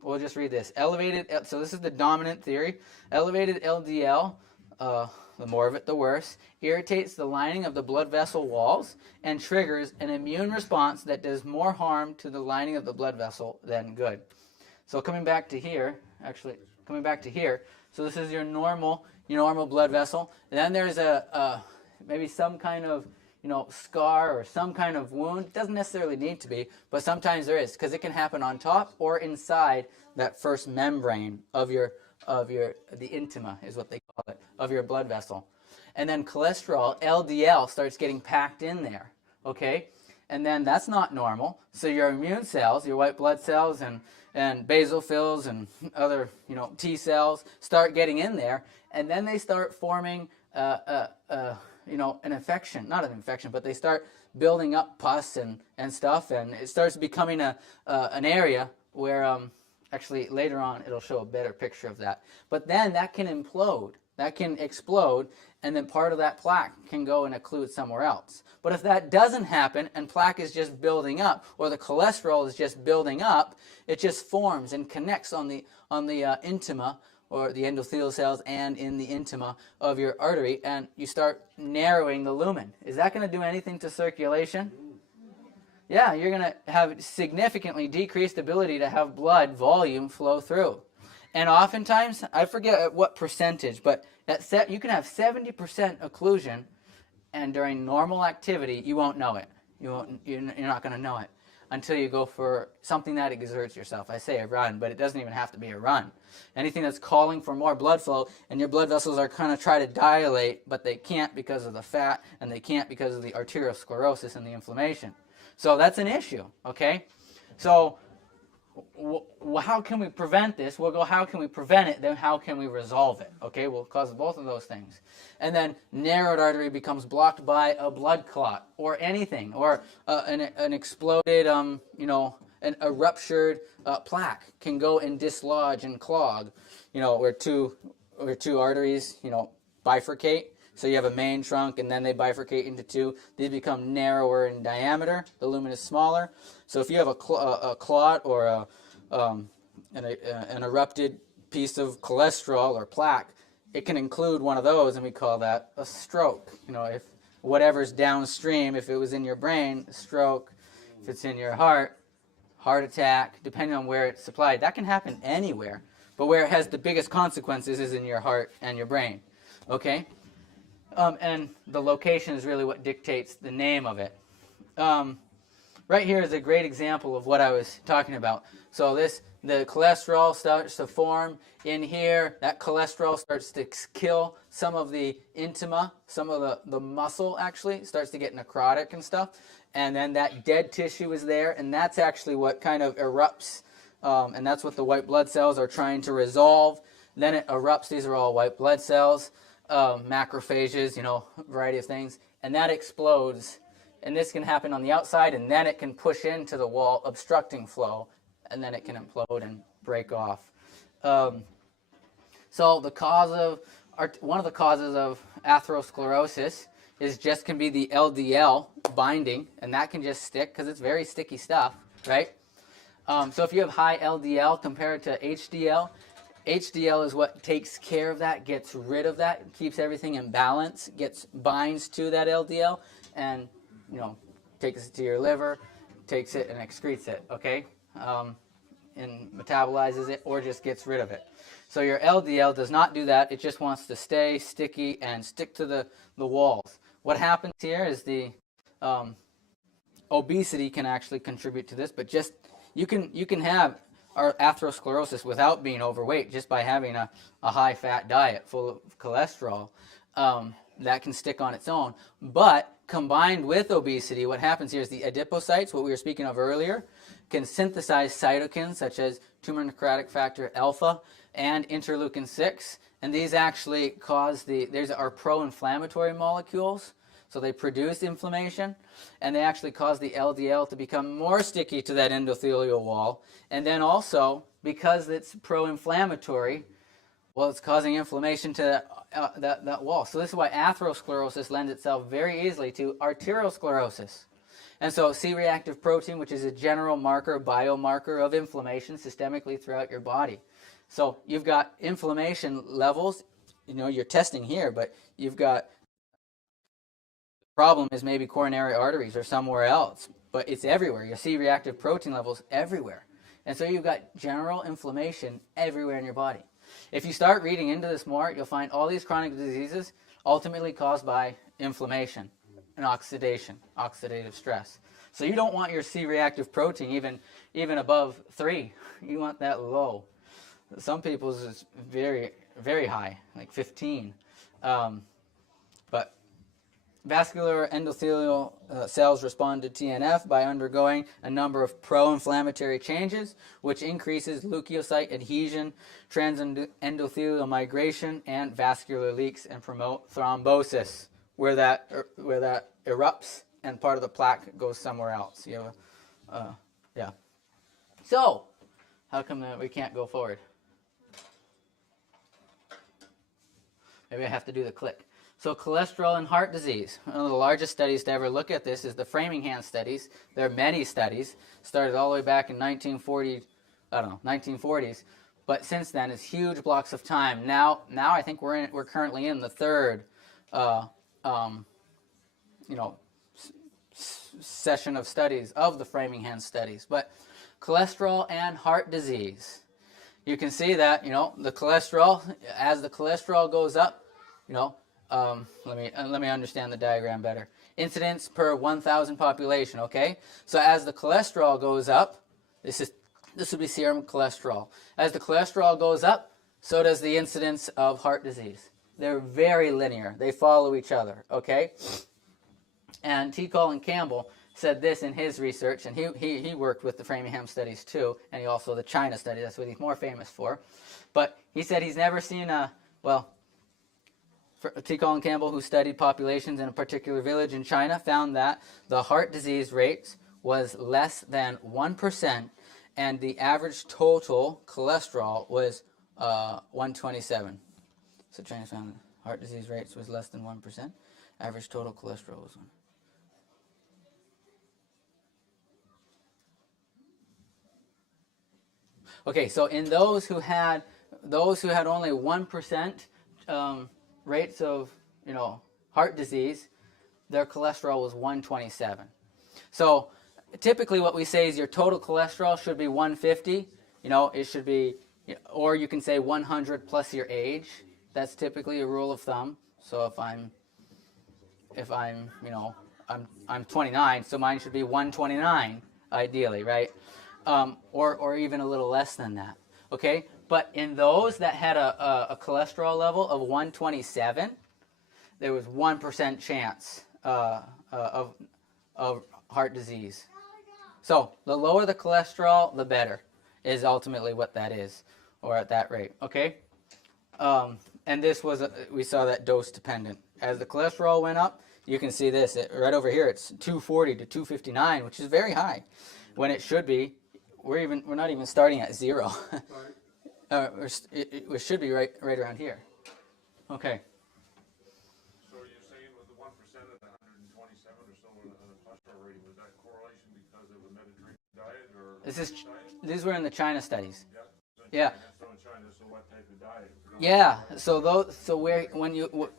We'll just read this. So this is the dominant theory. Elevated LDL, the more of it, the worse, irritates the lining of the blood vessel walls and triggers an immune response that does more harm to the lining of the blood vessel than good. So coming back to here, so this is your normal blood vessel. And then there's maybe some kind of scar or some kind of wound. It doesn't necessarily need to be, but sometimes there is, because it can happen on top or inside that first membrane of the intima is what they call it, of your blood vessel. And then cholesterol, LDL, starts getting packed in there, okay? And then that's not normal. So your immune cells, your white blood cells and basophils and other T cells start getting in there, and then they start forming an infection, not an infection, but they start building up pus and stuff, and it starts becoming an area where actually later on it'll show a better picture of that. But then that can implode, that can explode, and then part of that plaque can go and occlude somewhere else. But if that doesn't happen and plaque is just building up, or the cholesterol is just building up, it just forms and connects on the intima, or the endothelial cells and in the intima of your artery, and you start narrowing the lumen. Is that going to do anything to circulation? Yeah, you're going to have significantly decreased ability to have blood volume flow through. And oftentimes, I forget at what percentage, but you can have 70% occlusion, and during normal activity, you won't know it. You're not going to know it until you go for something that exerts yourself. I say a run, but it doesn't even have to be a run. Anything that's calling for more blood flow, and your blood vessels are kind of try to dilate, but they can't because of the fat, and they can't because of the arteriosclerosis and the inflammation. So that's an issue, okay? So how can we prevent this? We'll go, how can we prevent it? Then how can we resolve it? Okay, we'll cause both of those things. And then narrowed artery becomes blocked by a blood clot or anything, or an exploded, a ruptured plaque can go and dislodge and clog, where two arteries, bifurcate. So you have a main trunk, and then they bifurcate into two. These become narrower in diameter. The lumen is smaller. So if you have a clot or an erupted piece of cholesterol or plaque, it can include one of those, and we call that a stroke. If whatever's downstream, if it was in your brain, a stroke. If it's in your heart attack, depending on where it's supplied. That can happen anywhere, but where it has the biggest consequences is in your heart and your brain. Okay? And the location is really what dictates the name of it. Right here is a great example of what I was talking about. So the cholesterol starts to form in here. That cholesterol starts to kill some of the intima, some of the muscle actually starts to get necrotic and stuff. And then that dead tissue is there, and that's actually what kind of erupts. And that's what the white blood cells are trying to resolve. Then it erupts. These are all white blood cells. Macrophages, a variety of things, and that explodes, and this can happen on the outside, and then it can push into the wall, obstructing flow, and then it can implode and break off. So one of the causes of atherosclerosis can be the LDL binding, and that can just stick because it's very sticky stuff, right? So if you have high LDL compared to HDL is what takes care of that, gets rid of that, keeps everything in balance, binds to that LDL, and takes it to your liver, takes it and excretes it, okay? And metabolizes it or just gets rid of it. So your LDL does not do that. It just wants to stay sticky and stick to the walls. What happens here is the obesity can actually contribute to this, but just you can have atherosclerosis without being overweight just by having a high-fat diet full of cholesterol. That can stick on its own. But combined with obesity, what happens here is the adipocytes, what we were speaking of earlier, can synthesize cytokines such as tumor necrotic factor alpha and interleukin-6. And these actually cause are pro-inflammatory molecules. So they produce inflammation, and they actually cause the LDL to become more sticky to that endothelial wall. And then also, because it's pro-inflammatory, well, it's causing inflammation to that wall. So this is why atherosclerosis lends itself very easily to arteriosclerosis. And so C-reactive protein, which is a general biomarker of inflammation systemically throughout your body. So you've got inflammation levels, you're testing here, but you've got problem is maybe coronary arteries or somewhere else, but it's everywhere. You see reactive protein levels everywhere. And so you've got general inflammation everywhere in your body. If you start reading into this more, you'll find all these chronic diseases ultimately caused by inflammation and oxidative stress. So you don't want your C-reactive protein even above 3. You want that low. Some people's is very, very high, like 15. But vascular endothelial cells respond to TNF by undergoing a number of pro-inflammatory changes, which increases leukocyte adhesion, transendothelial migration, and vascular leaks, and promote thrombosis, where that erupts and part of the plaque goes somewhere else. You have yeah. So, how come we can't go forward? Maybe I have to do the click. So cholesterol and heart disease. One of the largest studies to ever look at this is the Framingham studies. There are many studies, started all the way back in 1940s. But since then, it's huge blocks of time. Now I think we're currently in the third, session of studies of the Framingham studies. But cholesterol and heart disease. You can see that the cholesterol, as the cholesterol goes up, let me understand the diagram better. Incidence per 1,000 population, okay? So as the cholesterol goes up, this would be serum cholesterol. As the cholesterol goes up, so does the incidence of heart disease. They're very linear. They follow each other, okay? And T. Colin Campbell said this in his research, and he worked with the Framingham studies too, and he also the China study. That's what he's more famous for. But he said he's never seen T. Colin Campbell, who studied populations in a particular village in China, found that the heart disease rate was less than 1%, and the average total cholesterol was 127. So China found heart disease rates was less than 1%. Average total cholesterol was 1. Okay, so in those who had only 1% rates of heart disease, their cholesterol was 127. So typically what we say is your total cholesterol should be 150. It should be, or you can say 100 plus your age. That's typically a rule of thumb. So if I'm 29, so mine should be 129 ideally, right? Or even a little less than that. Okay, but in those that had a cholesterol level of 127, there was 1% chance of heart disease. So the lower the cholesterol, the better, is ultimately what that is, or at that rate. Okay, and this was we saw that dose dependent. As the cholesterol went up, you can see this right over here. It's 240 to 259, which is very high, when it should be. We're not even starting at 0. It should be right around here. Okay. So you're saying with the 1% of the 127 or so on the cholesterol rating, was that correlation because of the Mediterranean diet or These were in the China studies. Yeah, so in Yeah. So in China, so what type of diet? Yeah,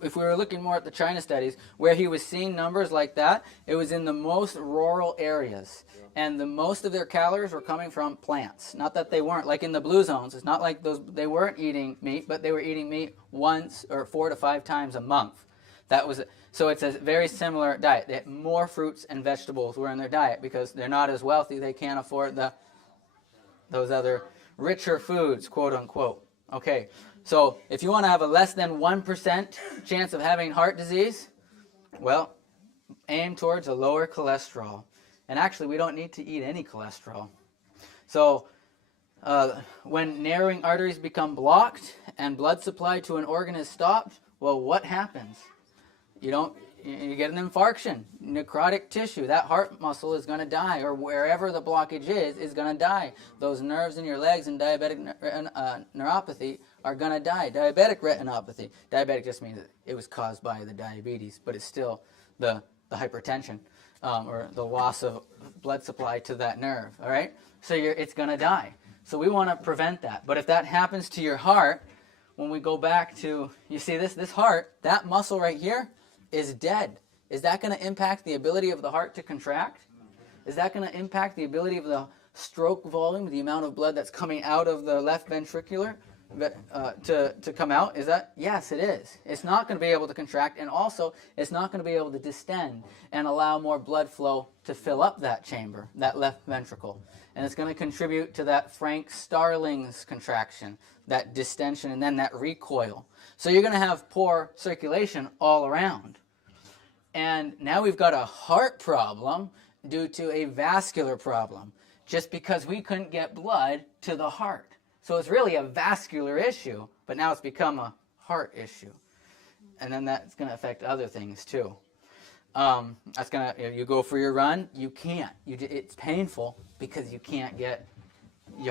if we were looking more at the China studies, where he was seeing numbers like that, it was in the most rural areas. And the most of their calories were coming from plants. Not that they weren't, like in the blue zones, it's not like they weren't eating meat, but they were eating meat once or 4 to 5 times a month. So it's a very similar diet. They had more fruits and vegetables were in their diet because they're not as wealthy, they can't afford those other richer foods, quote unquote. Okay, so if you want to have a less than 1% chance of having heart disease, well, aim towards a lower cholesterol. And actually, we don't need to eat any cholesterol. So when narrowing arteries become blocked and blood supply to an organ is stopped, well, what happens? You get an infarction, necrotic tissue. That heart muscle is going to die, or wherever the blockage is going to die. Those nerves in your legs in diabetic neuropathy are going to die. Diabetic retinopathy. Diabetic just means it was caused by the diabetes, but it's still the hypertension or the loss of blood supply to that nerve. All right, so it's going to die. So we want to prevent that. But if that happens to your heart, when we go back to, you see this heart, that muscle right here is dead. Is that going to impact the ability of the heart to contract? Is that going to impact the ability of the stroke volume, the amount of blood that's coming out of the left ventricular to come out? Yes, it is. It's not going to be able to contract, and also it's not going to be able to distend and allow more blood flow to fill up that chamber, that left ventricle. And it's going to contribute to that Frank Starling's contraction, that distension, and then that recoil. So you're going to have poor circulation all around. And now we've got a heart problem due to a vascular problem, just because we couldn't get blood to the heart. So it's really a vascular issue, but now it's become a heart issue. And then that's going to affect other things too. You go for your run, you can't. It's painful because your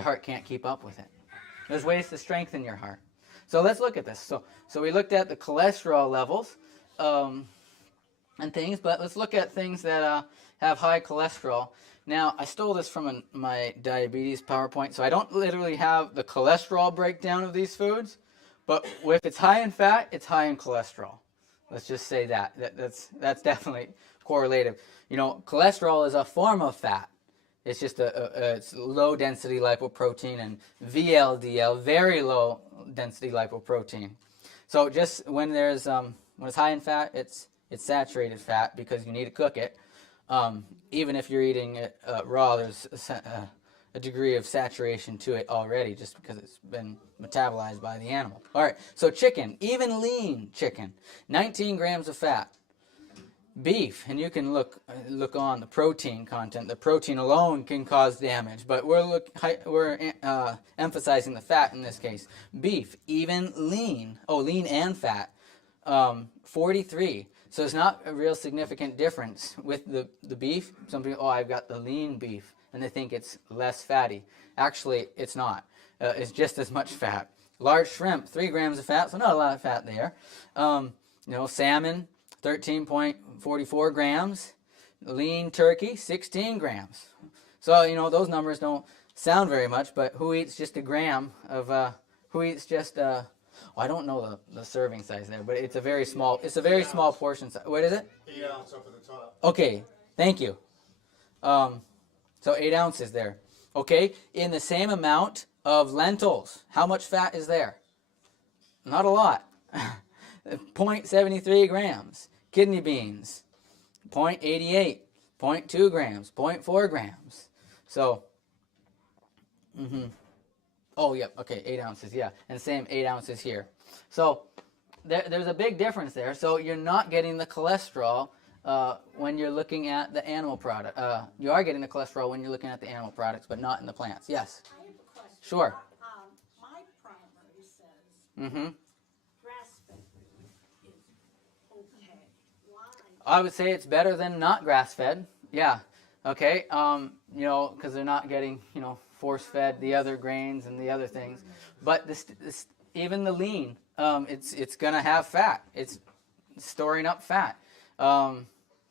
heart can't keep up with it. There's ways to strengthen your heart. So let's look at this. So we looked at the cholesterol levels and things, but let's look at things that have high cholesterol. Now, I stole this from my diabetes PowerPoint, so I don't literally have the cholesterol breakdown of these foods, but if it's high in fat, it's high in cholesterol. Let's just say that's definitely correlative. Cholesterol is a form of fat. It's just it's low density lipoprotein, and VLDL, very low density lipoprotein. So just when it's high in fat, it's saturated fat because you need to cook it. Even if you're eating it raw, there's a degree of saturation to it already just because it's been metabolized by the animal. All right, so chicken, even lean chicken, 19 grams of fat. Beef, and you can look on the protein content. The protein alone can cause damage, but we're emphasizing the fat in this case. Beef, even lean and fat, 43. So it's not a real significant difference with the beef. Some people, I've got the lean beef, and they think it's less fatty. Actually, it's not. It's just as much fat. Large shrimp, 3 grams of fat, so not a lot of fat there. Salmon, 13.44 grams. Lean turkey, 16 grams. So, those numbers don't sound very much, but who eats just a gram of, I don't know the serving size there, but it's a very small portion size. What is it? 8 ounces up at the top. Okay, thank you. So 8 ounces there. Okay, in the same amount of lentils, how much fat is there? Not a lot. 0.73 grams. Kidney beans, 0.88, 0.2 grams, 0.4 grams. So, oh, yeah, okay, 8 ounces, yeah. And same 8 ounces here. So there's a big difference there. So you're not getting the cholesterol when you're looking at the animal product. You are getting the cholesterol when you're looking at the animal products, but not in the plants. Yes? I have a question. Sure. My primary says grass-fed is okay. Why? I would say it's better than not grass-fed. Yeah. Okay. Because they're not getting, force-fed the other grains and the other things. But even the lean, it's going to have fat. It's storing up fat. And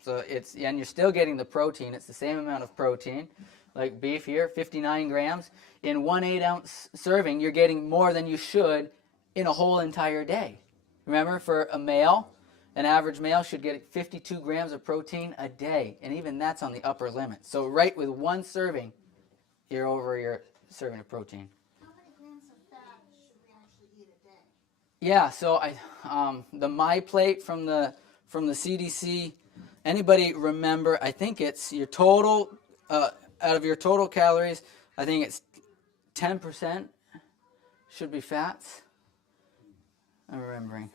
you're still getting the protein. It's the same amount of protein. like beef here, 59 grams. In 1 8-ounce serving, you're getting more than you should in a whole entire day. Remember, for a male, an average male should get 52 grams of protein a day, and even that's on the upper limit. So right with one serving, you're over your serving of protein. How many grams of fat should we actually eat a day? Yeah, so the My Plate from the CDC. Anybody remember? I think it's your total out of your total calories. I think it's 10% should be fats. I'm remembering.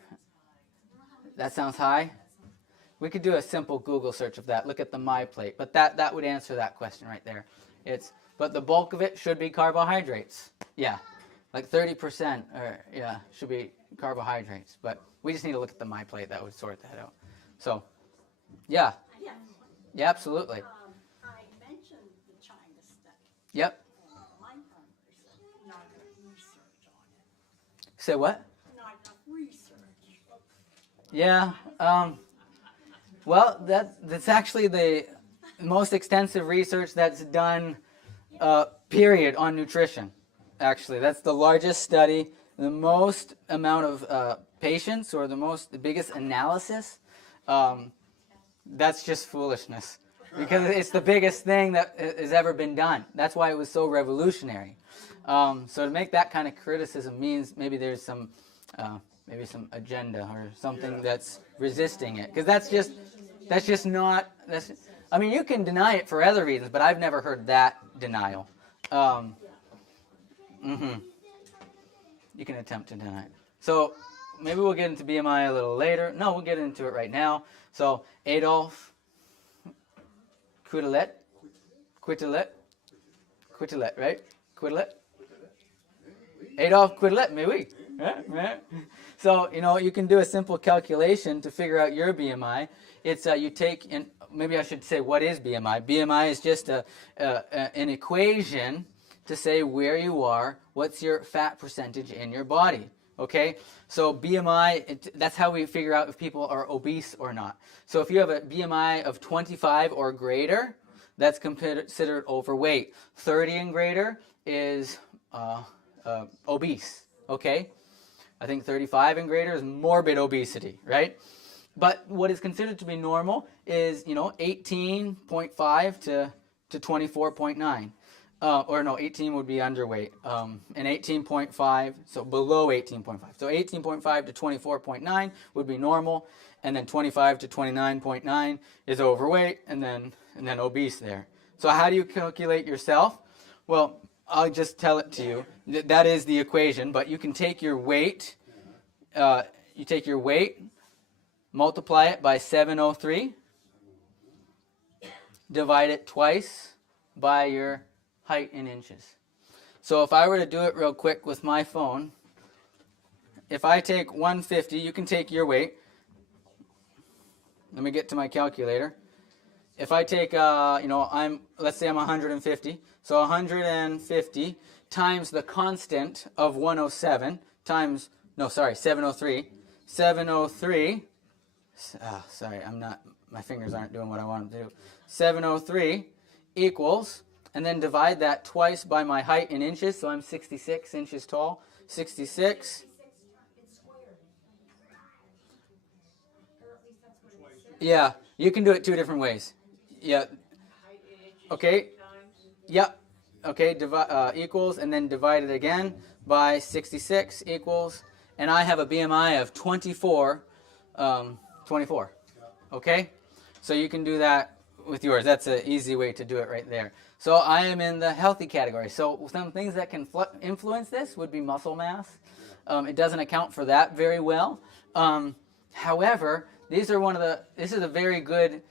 That sounds high. We could do a simple Google search of that. Look at the My Plate, but that would answer that question right there. But the bulk of it should be carbohydrates. Yeah, like 30% should be carbohydrates. But we just need to look at the My Plate. That would sort that out. So, yeah, absolutely. I mentioned the China study. Yep. My primary said not enough research on it. Say what? Not enough research. Yeah. Well, that's actually the most extensive research that's done, period, on nutrition. Actually, that's the largest study, the most amount of patients, or the biggest analysis. That's just foolishness, because it's the biggest thing that has ever been done. That's why it was so revolutionary. So to make that kind of criticism means maybe there's some agenda or something that's resisting it, because that's just not. I mean, you can deny it for other reasons, but I've never heard that denial. You can attempt to deny it. So maybe we'll get into BMI a little later. No, we'll get into it right now. So Adolf Quetelet, right? Quetelet. Adolf Quetelet, mais oui. Right? So, you can do a simple calculation to figure out your BMI. It's you take, and maybe I should say, what is BMI? BMI is just an equation to say where you are, what's your fat percentage in your body. Okay? So BMI, that's how we figure out if people are obese or not. So if you have a BMI of 25 or greater, that's considered overweight. 30 and greater is obese. Okay? I think 35 and greater is morbid obesity, right? But what is considered to be normal is, 18.5 to 24.9. 18 would be underweight. And 18.5, so below 18.5. So 18.5 to 24.9 would be normal, and then 25 to 29.9 is overweight, and then obese there. So how do you calculate yourself? Well, I'll just tell it to you. That is the equation, but you can take your weight. You take your weight, multiply it by 703, divide it twice by your height in inches. So if I were to do it real quick with my phone, if I take 150, you can take your weight. Let me get to my calculator. If I take, let's say I'm 150. So 150 times the constant of 107 times, 703. 703, my fingers aren't doing what I want them to do. 703 equals, and then divide that twice by my height in inches, so I'm 66 inches tall. 66. Yeah, you can do it two different ways. Yeah. Okay. Yep. Okay, equals, and then divide it again by 66 equals, and I have a BMI of 24. Okay? So you can do that with yours. That's an easy way to do it right there. So I am in the healthy category. So some things that can influence this would be muscle mass. It doesn't account for that very well. However, this is a very good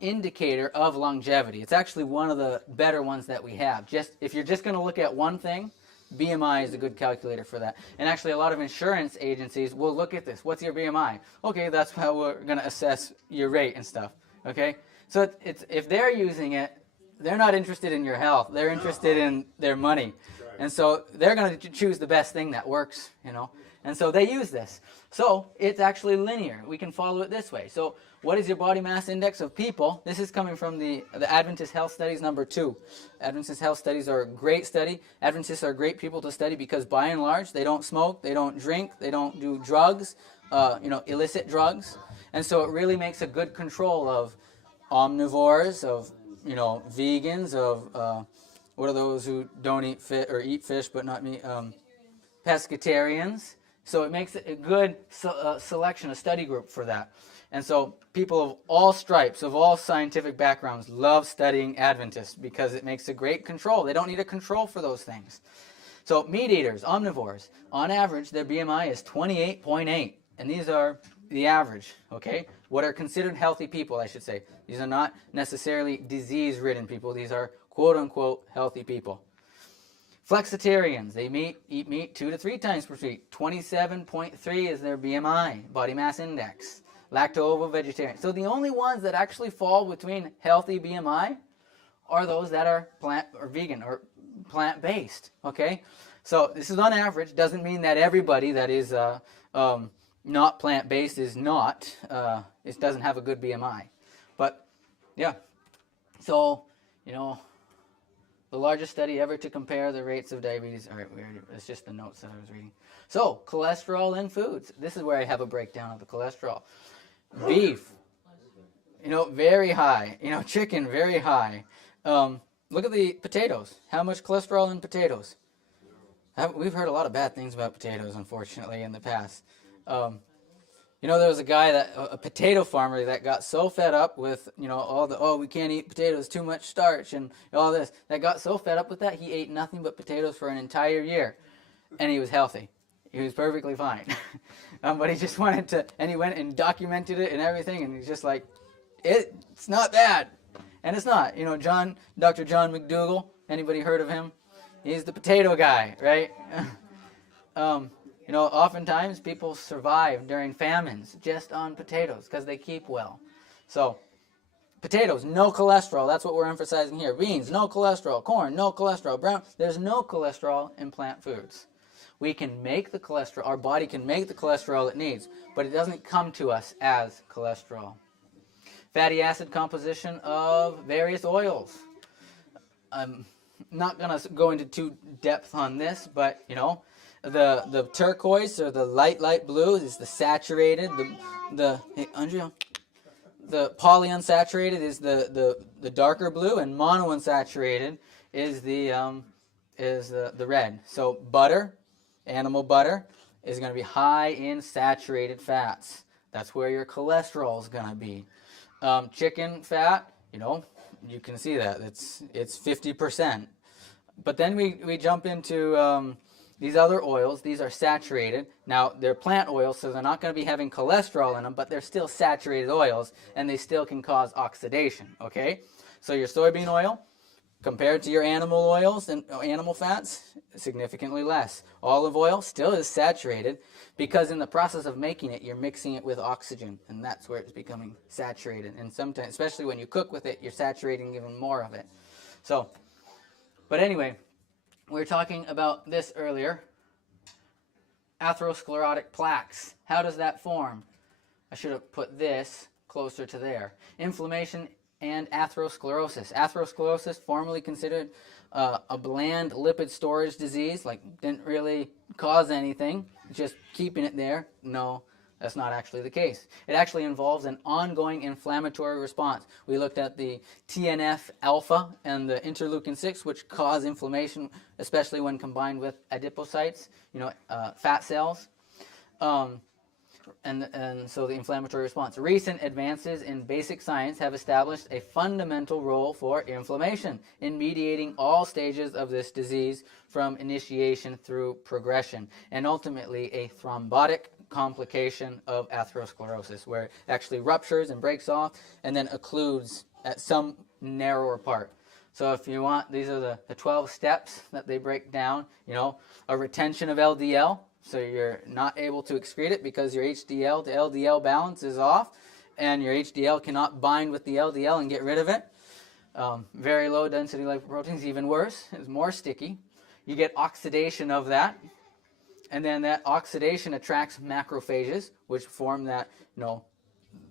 indicator of longevity. It's actually one of the better ones that we have. If you're just going to look at one thing, BMI is a good calculator for that. And actually a lot of insurance agencies will look at this. What's your BMI? Okay, that's how we're going to assess your rate and stuff. Okay? So if they're using it, they're not interested in your health. They're interested in their money. And so they're going to choose the best thing that works, And so they use this. So it's actually linear. We can follow it this way. So what is your body mass index of people? This is coming from the Adventist Health Studies number 2. Adventist Health Studies are a great study. Adventists are great people to study because by and large they don't smoke, they don't drink, they don't do drugs, illicit drugs. And so it really makes a good control of omnivores, of vegans, of what are those who don't eat fish or eat fish but not meat? Pescatarians. So it makes a good selection, a study group for that. And so people of all stripes, of all scientific backgrounds, love studying Adventists because it makes a great control. They don't need a control for those things. So meat eaters, omnivores, on average, their BMI is 28.8. And these are the average, okay? What are considered healthy people, I should say. These are not necessarily disease-ridden people. These are quote-unquote healthy people. Flexitarians, they eat meat 2 to 3 times per week. 27.3 is their BMI, body mass index. Lacto-ovo-vegetarian. So the only ones that actually fall between healthy BMI are those that are plant or vegan or plant-based, okay? So this is on average. Doesn't mean that everybody that is not plant-based is not, it doesn't have a good BMI. But, yeah. So, the largest study ever to compare the rates of diabetes. All right, it's just the notes that I was reading. So, cholesterol in foods. This is where I have a breakdown of the cholesterol. Beef, very high. Chicken, very high. Look at the potatoes. How much cholesterol in potatoes? We've heard a lot of bad things about potatoes, unfortunately, in the past. There was a guy, a potato farmer, that got so fed up with, we can't eat potatoes, too much starch, and all this. That got so fed up with that, he ate nothing but potatoes for an entire year, and he was healthy. He was perfectly fine. But he just wanted to, and he went and documented it and everything, and he's just like, it's not bad. And it's not. Dr. John McDougall, anybody heard of him? He's the potato guy, right? Oftentimes people survive during famines just on potatoes because they keep well. So, potatoes, no cholesterol. That's what we're emphasizing here. Beans, no cholesterol. Corn, no cholesterol. Brown, there's no cholesterol in plant foods. We can make the cholesterol. Our body can make the cholesterol it needs, but it doesn't come to us as cholesterol. Fatty acid composition of various oils. I'm not going to go into too depth on this, but, the turquoise or the light blue is the saturated. Hey, Andrea, the polyunsaturated is the darker blue, and monounsaturated is the red. So butter, animal butter, is going to be high in saturated fats. That's where your cholesterol is going to be. Chicken fat, you can see that it's 50%. But then we jump into these other oils. These are saturated. Now, they're plant oils, so they're not going to be having cholesterol in them, but they're still saturated oils, and they still can cause oxidation, okay? So your soybean oil, compared to your animal oils and animal fats, significantly less. Olive oil still is saturated because in the process of making it, you're mixing it with oxygen, and that's where it's becoming saturated. And sometimes, especially when you cook with it, you're saturating even more of it. So, but anyway, we were talking about this earlier. Atherosclerotic plaques. How does that form? I should have put this closer to there. Inflammation and atherosclerosis. Atherosclerosis, formerly considered a bland lipid storage disease, didn't really cause anything, just keeping it there. No, that's not actually the case. It actually involves an ongoing inflammatory response. We looked at the TNF-alpha and the interleukin-6, which cause inflammation, especially when combined with adipocytes, fat cells. And so the inflammatory response. Recent advances in basic science have established a fundamental role for inflammation in mediating all stages of this disease from initiation through progression, and ultimately a thrombotic complication of atherosclerosis, where it actually ruptures and breaks off and then occludes at some narrower part. So if you want, these are the 12 steps that they break down, a retention of LDL, so you're not able to excrete it because your HDL to LDL balance is off, and your HDL cannot bind with the LDL and get rid of it. Very low density lipoproteins, even worse, it's more sticky. You get oxidation of that. And then that oxidation attracts macrophages, which form that,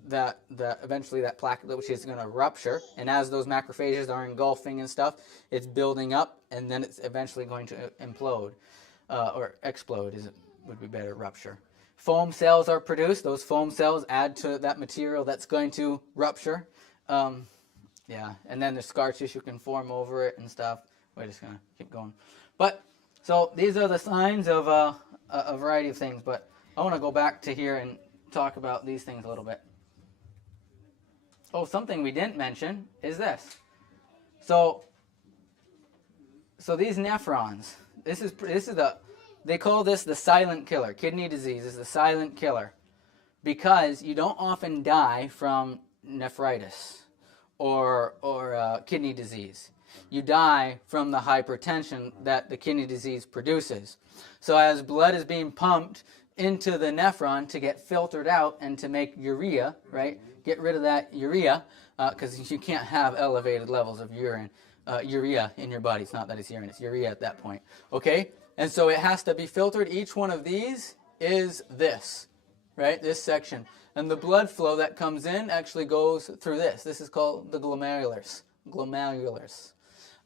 that eventually that plaque, which is going to rupture. And as those macrophages are engulfing and stuff, it's building up, and then it's eventually going to implode, or explode would be better, rupture. Foam cells are produced. Those foam cells add to that material that's going to rupture. Yeah, and then the scar tissue can form over it and stuff. We're just going to keep going. But, so these are the signs of a variety of things. But I want to go back to here and talk about these things a little bit. Oh, something we didn't mention is this. So these nephrons, this is they call this the silent killer. Kidney disease is the silent killer because you don't often die from nephritis or kidney disease. You die from the hypertension that the kidney disease produces. So as blood is being pumped into the nephron to get filtered out and to make urea, right? Get rid of that urea, because you can't have elevated levels of urea in your body. It's not that it's urine, it's urea at that point. Okay? And so it has to be filtered. Each one of these is this, right? This section. And the blood flow that comes in actually goes through this. This is called the glomerulars.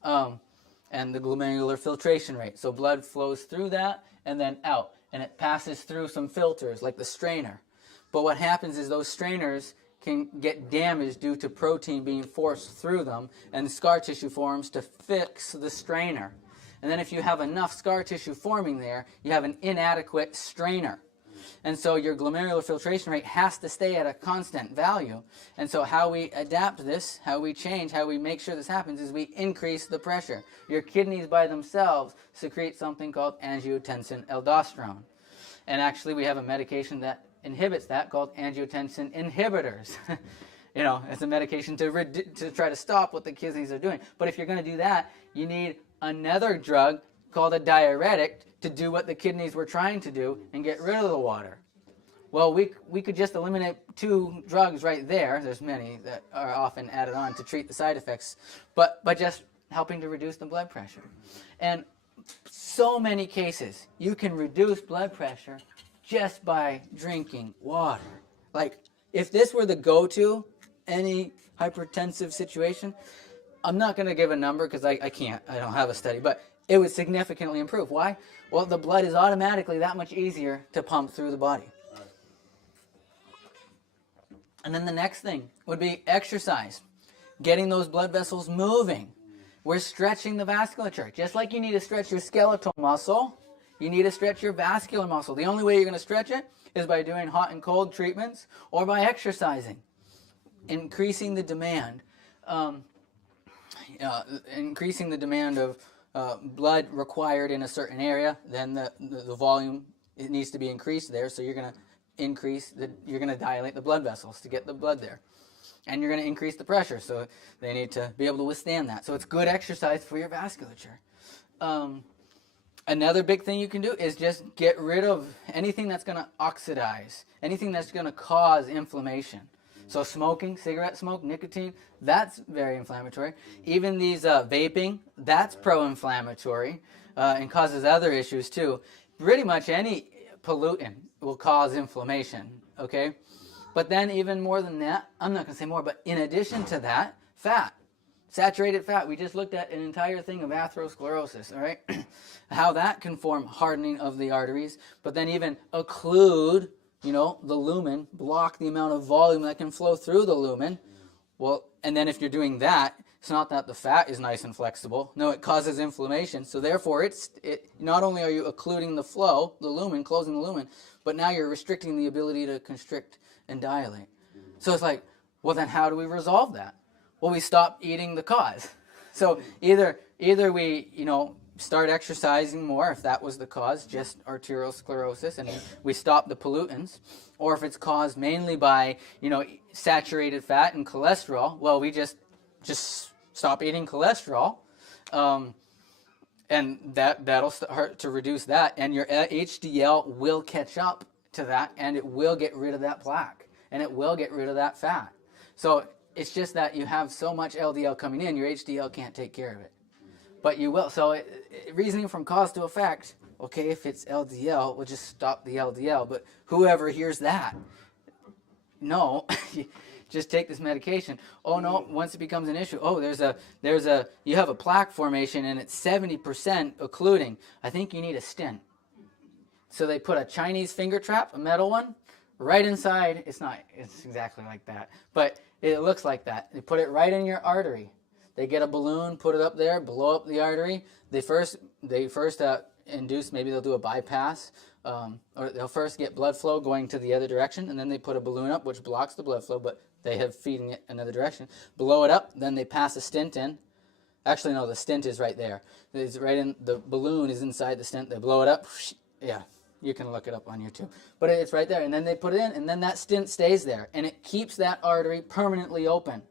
And the glomerular filtration rate. So blood flows through that and then out. And it passes through some filters like the strainer. But what happens is those strainers can get damaged due to protein being forced through them, and scar tissue forms to fix the strainer. And then if you have enough scar tissue forming there, you have an inadequate strainer. And so your glomerular filtration rate has to stay at a constant value. And so how we adapt this, how we change, how we make sure this happens is we increase the pressure. Your kidneys by themselves secrete something called angiotensin-aldosterone. And actually we have a medication that inhibits that called angiotensin inhibitors. It's a medication to try to stop what the kidneys are doing. But if you're going to do that, you need another drug called a diuretic to do what the kidneys were trying to do and get rid of the water. Well, we could just eliminate 2 drugs right there. There's many that are often added on to treat the side effects, but just helping to reduce the blood pressure. And so many cases, you can reduce blood pressure just by drinking water. Like, if this were the go-to, any hypertensive situation, I'm not going to give a number because I can't. I don't have a study, but it would significantly improve. Why? Well, the blood is automatically that much easier to pump through the body. And then the next thing would be exercise. Getting those blood vessels moving. We're stretching the vasculature. Just like you need to stretch your skeletal muscle, you need to stretch your vascular muscle. The only way you're going to stretch it is by doing hot and cold treatments or by exercising. Increasing the demand. Increasing the demand of blood required in a certain area, then the volume, it needs to be increased there, so you're going to dilate the blood vessels to get the blood there. And you're going to increase the pressure, so they need to be able to withstand that. So it's good exercise for your vasculature. Another big thing you can do is just get rid of anything that's going to oxidize, anything that's going to cause inflammation. So smoking, cigarette smoke, nicotine, that's very inflammatory. Even these vaping, that's pro-inflammatory and causes other issues too. Pretty much any pollutant will cause inflammation, okay? But then even more than that, I'm not going to say more, but in addition to that, fat. Saturated fat. We just looked at an entire thing of atherosclerosis, all right? How that can form hardening of the arteries, but then even occlude, the lumen, block the amount of volume that can flow through the lumen. Well, and then if you're doing that, it's not that the fat is nice and flexible. No, it causes inflammation. So therefore, it not only are you occluding the flow, the lumen, closing the lumen, but now you're restricting the ability to constrict and dilate. So it's like, well, then how do we resolve that? Well, we stop eating the cause. So either we, start exercising more, if that was the cause, just arteriosclerosis, and we stop the pollutants, or if it's caused mainly by, saturated fat and cholesterol, well, we just stop eating cholesterol, and that'll start to reduce that, and your HDL will catch up to that, and it will get rid of that plaque, and it will get rid of that fat. So it's just that you have so much LDL coming in, your HDL can't take care of it. But you will. So reasoning from cause to effect, Okay, if it's LDL, we'll just stop the LDL. But whoever hears that, no, just take this medication. Oh no, once it becomes an issue, oh, you have a plaque formation and it's 70% occluding. I think you need a stent. So they put a Chinese finger trap, a metal one, right inside. It's exactly like that, but it looks like that. They put it right in your artery. They get a balloon, put it up there, blow up the artery. They first induce, maybe they'll do a bypass, or they'll first get blood flow going to the other direction, and then they put a balloon up which blocks the blood flow, but they have feeding it another direction. Blow it up, then they pass a stent in. Actually, no, the stent is right there. It's right in, the balloon is inside the stent. They blow it up. Yeah, you can look it up on YouTube. But it's right there, and then they put it in, and then that stent stays there, and it keeps that artery permanently open.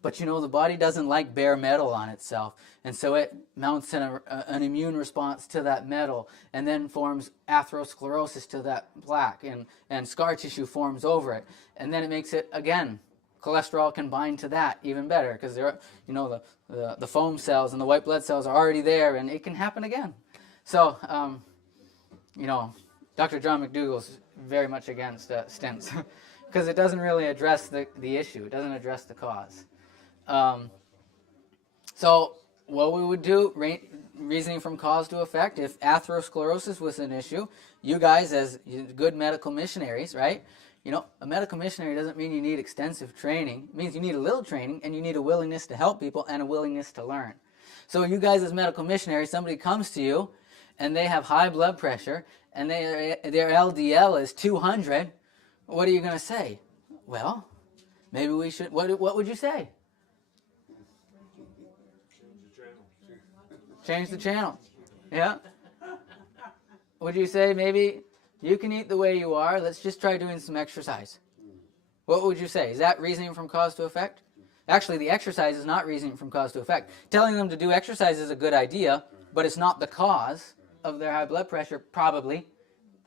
But you know, the body doesn't like bare metal on itself, and so it mounts an immune response to that metal, and then forms atherosclerosis to that plaque, and scar tissue forms over it, and then it makes it, again, cholesterol can bind to that even better, because the foam cells and the white blood cells are already there, and it can happen again. So, Dr. John McDougall's very much against stents, because it doesn't really address the issue. It doesn't address the cause. So what we would do, reasoning from cause to effect, if atherosclerosis was an issue, you guys as good medical missionaries, right? A medical missionary doesn't mean you need extensive training. It means you need a little training, and you need a willingness to help people and a willingness to learn. So you guys as medical missionaries, somebody comes to you, and they have high blood pressure, and their LDL is 200, what are you going to say? Well, maybe we should, what would you say? Change the channel. Yeah. Would you say maybe you can eat the way you are, let's just try doing some exercise? What would you say? Is that reasoning from cause to effect? Actually, the exercise is not reasoning from cause to effect. Telling them to do exercise is a good idea, but it's not the cause of their high blood pressure, probably,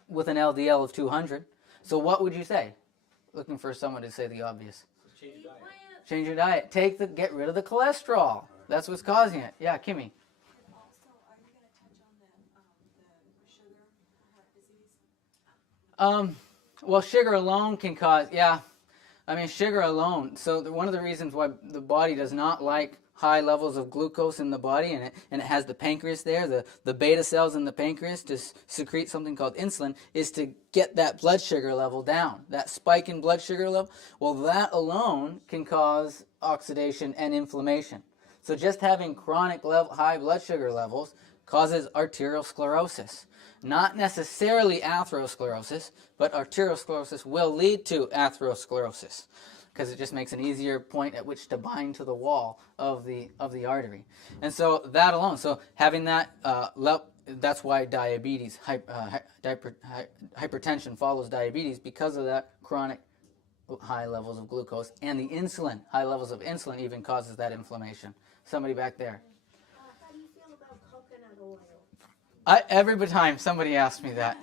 with an LDL of 200. So what would you say? Looking for someone to say the obvious. Change your diet. Change your diet. Get rid of the cholesterol. That's what's causing it. Yeah, Kimmy. Also, are you going to touch on the sugar heart disease? Well, sugar alone can cause, sugar alone. So one of the reasons why the body does not like high levels of glucose in the body, and it has the pancreas there, the beta cells in the pancreas to secrete something called insulin, is to get that blood sugar level down, that spike in blood sugar level. Well, that alone can cause oxidation and inflammation. So just having chronic high blood sugar levels causes arteriosclerosis. Not necessarily atherosclerosis, but arteriosclerosis will lead to atherosclerosis, because it just makes an easier point at which to bind to the wall of the artery. And so that alone, so having that, that's why diabetes, hypertension follows diabetes, because of that chronic high levels of glucose, and the insulin, high levels of insulin even causes that inflammation. Somebody back there. How do you feel about coconut oil? Every time somebody asks me that.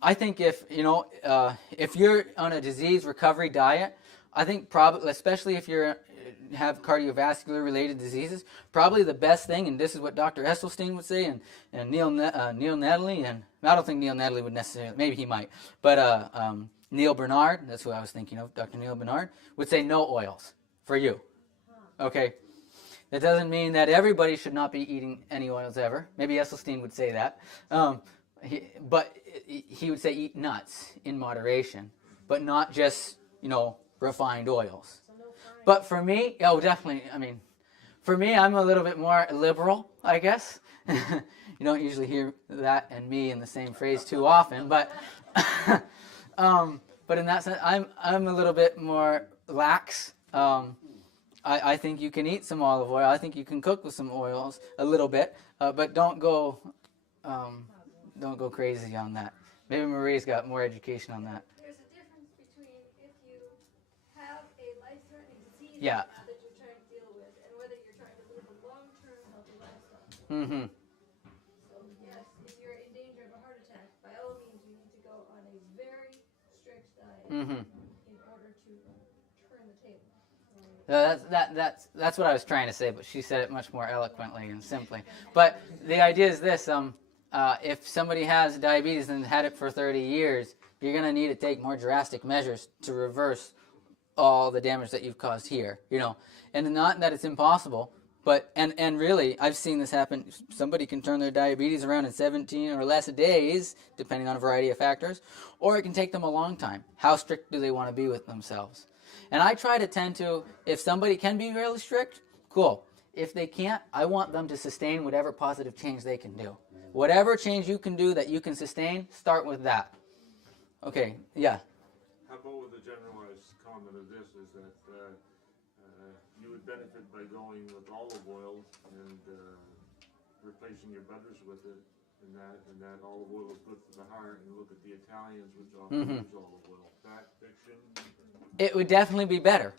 I think if you're on a disease recovery diet, I think probably, especially if you have cardiovascular related diseases, probably the best thing, and this is what Dr. Esselstyn would say, and Neil Nedley, and I don't think Neil Nedley would necessarily, maybe he might, but Neil Bernard, that's who I was thinking of, Dr. Neil Bernard, would say no oils for you. Okay. That doesn't mean that everybody should not be eating any oils ever. Maybe Esselstyn would say that. But he would say eat nuts in moderation, but not just, refined oils. But for me, definitely, for me, I'm a little bit more liberal, I guess. You don't usually hear that and me in the same phrase too often, but in that sense, I'm a little bit more lax. I think you can eat some olive oil. I think you can cook with some oils a little bit, but don't go crazy on that. Maybe Marie's got more education on that. There's a difference between if you have a life-threatening disease Yeah. that you're trying to deal with, and whether you're trying to live a long-term healthy lifestyle. Mm-hmm. So yes, if you're in danger of a heart attack, by all means you need to go on a very strict diet Mm-hmm. in order to turn the table. That's what I was trying to say, but she said it much more eloquently and simply. But the idea is this: if somebody has diabetes and had it for 30 years, you're going to need to take more drastic measures to reverse all the damage that you've caused here. And not that it's impossible, but and really, I've seen this happen. Somebody can turn their diabetes around in 17 or less days, depending on a variety of factors, or it can take them a long time. How strict do they want to be with themselves? And I try to tend to, if somebody can be really strict, cool. If they can't, I want them to sustain whatever positive change they can do. Whatever change you can do that you can sustain, start with that. Okay, yeah. How about with the generalized comment of this is that you would benefit by going with olive oil and replacing your butters with it, and that olive oil is good for the heart. And look at the Italians, which often use olive oil. Fat fiction. It would definitely be better.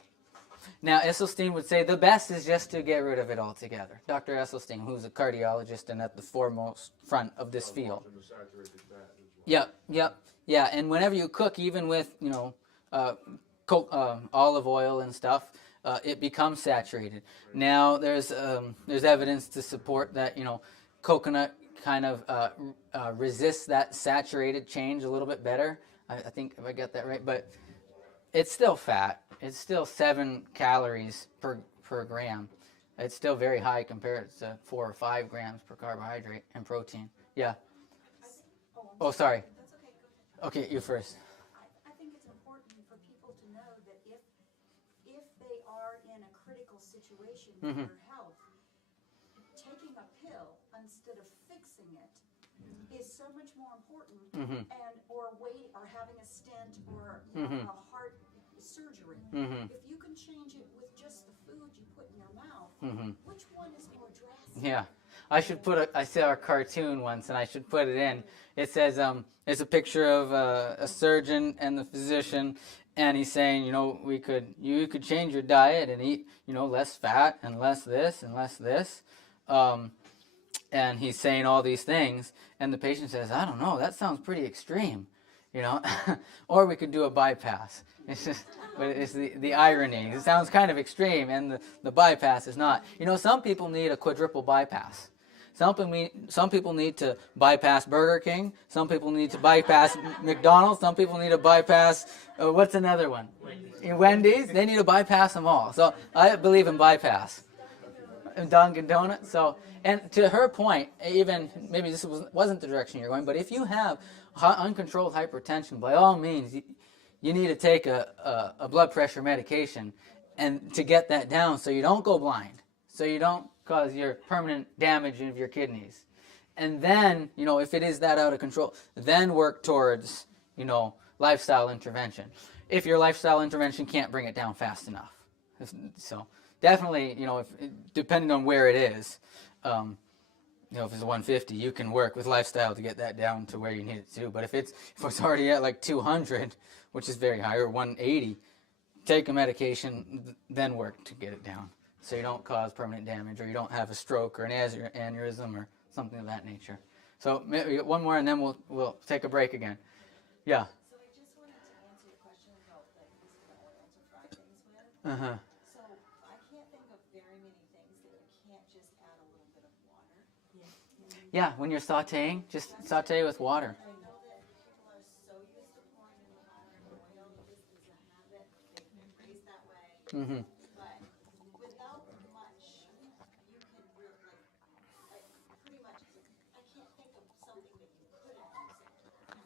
Now, Esselstyn would say the best is just to get rid of it altogether. Dr. Esselstyn, who's a cardiologist and at the foremost front of this field. The saturated fat as well. Yeah. And whenever you cook, even with olive oil and stuff, it becomes saturated. Now, there's evidence to support that coconut kind of resists that saturated change a little bit better. I think if I got that right, but it's still fat. It's still 7 calories per gram. It's still very high compared to 4 or 5 grams per carbohydrate and protein. Yeah. Oh, sorry. That's okay, go ahead. Okay, you first. I think it's important for people to know that if they are in a critical situation with their health, taking a pill instead of fixing it is so much more important, or having a stent or a heart surgery. If you can change it with just the food you put in your mouth, which one is more drastic? Yeah. I saw a cartoon once, and I should put it in. It says, it's a picture of a surgeon and the physician, and he's saying, you could change your diet and eat, less fat and less this and less this. And he's saying all these things, and the patient says, I don't know, that sounds pretty extreme, or we could do a bypass. But it's the irony. It sounds kind of extreme, and the bypass is not. Some people need a quadruple bypass. Some people need to bypass Burger King. Some people need to bypass McDonald's. Some people need to bypass, what's another one? Wendy's. They need to bypass them all. So I believe in bypass. Dunkin' Donuts. So, and to her point, even maybe this wasn't the direction you're going, but if you have uncontrolled hypertension, by all means, you need to take a blood pressure medication and to get that down so you don't go blind, so you don't cause your permanent damage of your kidneys. And then, if it is that out of control, then work towards, lifestyle intervention. If your lifestyle intervention can't bring it down fast enough. So definitely, depending on where it is, if it's 150, you can work with lifestyle to get that down to where you need it to. But if it's already at like 200, which is very high, or 180, take a medication, then work to get it down, so you don't cause permanent damage, or you don't have a stroke or an aneurysm or something of that nature. So maybe one more, and then we'll take a break again. Yeah. So I just wanted to answer your question about using the oil to fry things with. So I can't think of very many things that you can't just add a little bit of water. Yeah, when you're sautéing, just sauté with water. I know that people are so used to pouring in the water and oil because there's a habit, they've been raised that way. But without much, you can really, pretty much, I can't think of something that you couldn't use it.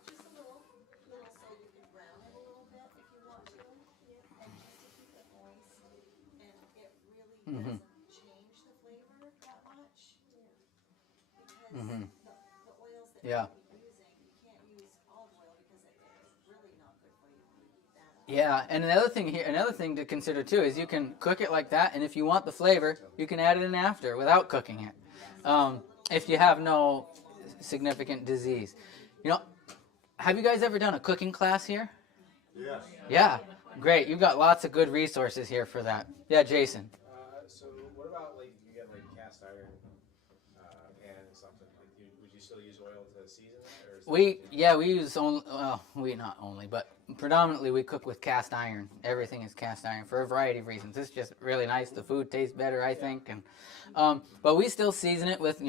Just a little so you can brown it a little bit if you want to, and just to keep it moist. And it really doesn't change the flavor that much. Because the oils that Yeah. you're using, you can't use olive oil because it's really not good for you when you eat that. Yeah, and another thing to consider too is you can cook it like that, and if you want the flavor, you can add it in after without cooking it. If you have no significant disease, have you guys ever done a cooking class here? Yes. Yeah, great. You've got lots of good resources here for that. Yeah, Jason. So what about you get cast iron pan and something? Would you still use oil to season it, or we use only, well, we not only, but predominantly we cook with cast iron. Everything is cast iron for a variety of reasons. It's just really nice. The food tastes better, I think, and but we still season it with,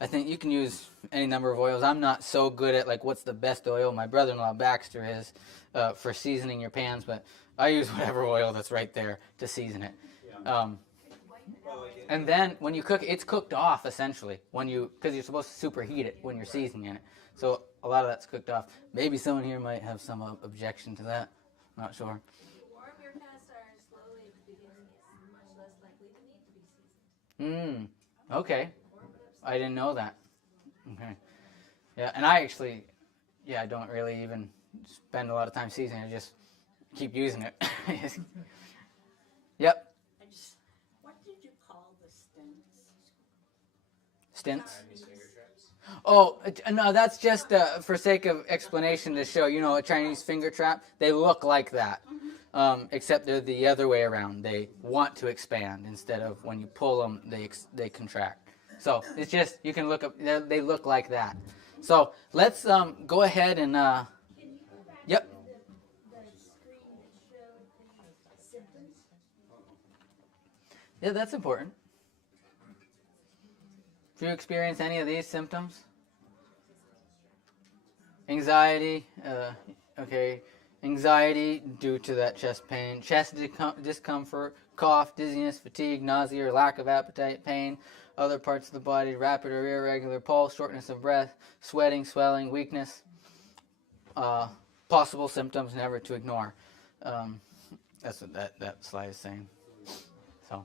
I think you can use any number of oils. I'm not so good at like what's the best oil. My brother-in-law Baxter is for seasoning your pans, but I use whatever oil that's right there to season it. And then when you cook, it's cooked off essentially because you're supposed to superheat it when you're seasoning it. So a lot of that's cooked off. Maybe someone here might have some objection to that. Not sure. If you warm your cast iron slowly at the beginning, it's much less likely to need to be seasoned. Okay. I didn't know that. Okay. Yeah, and I actually, I don't really even spend a lot of time seasoning. I just keep using it. Yep. What did you call the stints? Stints. Chinese finger traps. Oh, no, that's just for sake of explanation to show, a Chinese finger trap, they look like that, except they're the other way around. They want to expand instead of when you pull them, they contract. So it's just, you can look up, they look like that. So let's go ahead and, Can you go back Yep. to the screen that showed the symptoms? yeah, that's important. Do you experience any of these symptoms? Anxiety, okay. Anxiety due to that chest pain, chest discomfort, cough, dizziness, fatigue, nausea, or lack of appetite, pain, other parts of the body, rapid or irregular pulse, shortness of breath, sweating, swelling, weakness. Possible symptoms never to ignore. That's what that slide is saying. So,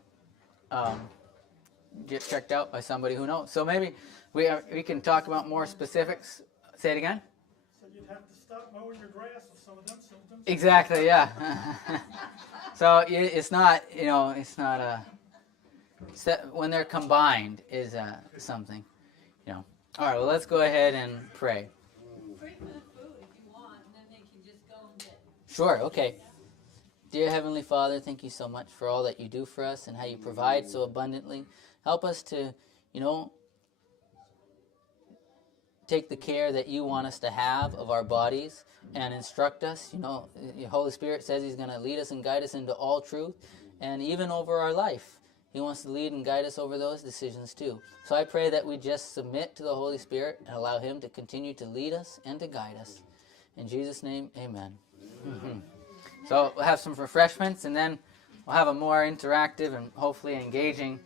get checked out by somebody who knows. So maybe we can talk about more specifics. Say it again. So you'd have to stop mowing your grass with some of them symptoms. Exactly. Yeah. So it's not. It's not a. When they're combined is something. All right. Well, let's go ahead and pray. Pray for the food if you want, and then they can just go and get. Sure. Okay. Dear Heavenly Father, thank you so much for all that you do for us and how you provide so abundantly. Help us to, take the care that you want us to have of our bodies and instruct us. The Holy Spirit says He's going to lead us and guide us into all truth, and even over our life. He wants to lead and guide us over those decisions too. So I pray that we just submit to the Holy Spirit and allow Him to continue to lead us and to guide us. In Jesus' name, amen. Mm-hmm. So we'll have some refreshments, and then we'll have a more interactive and hopefully engaging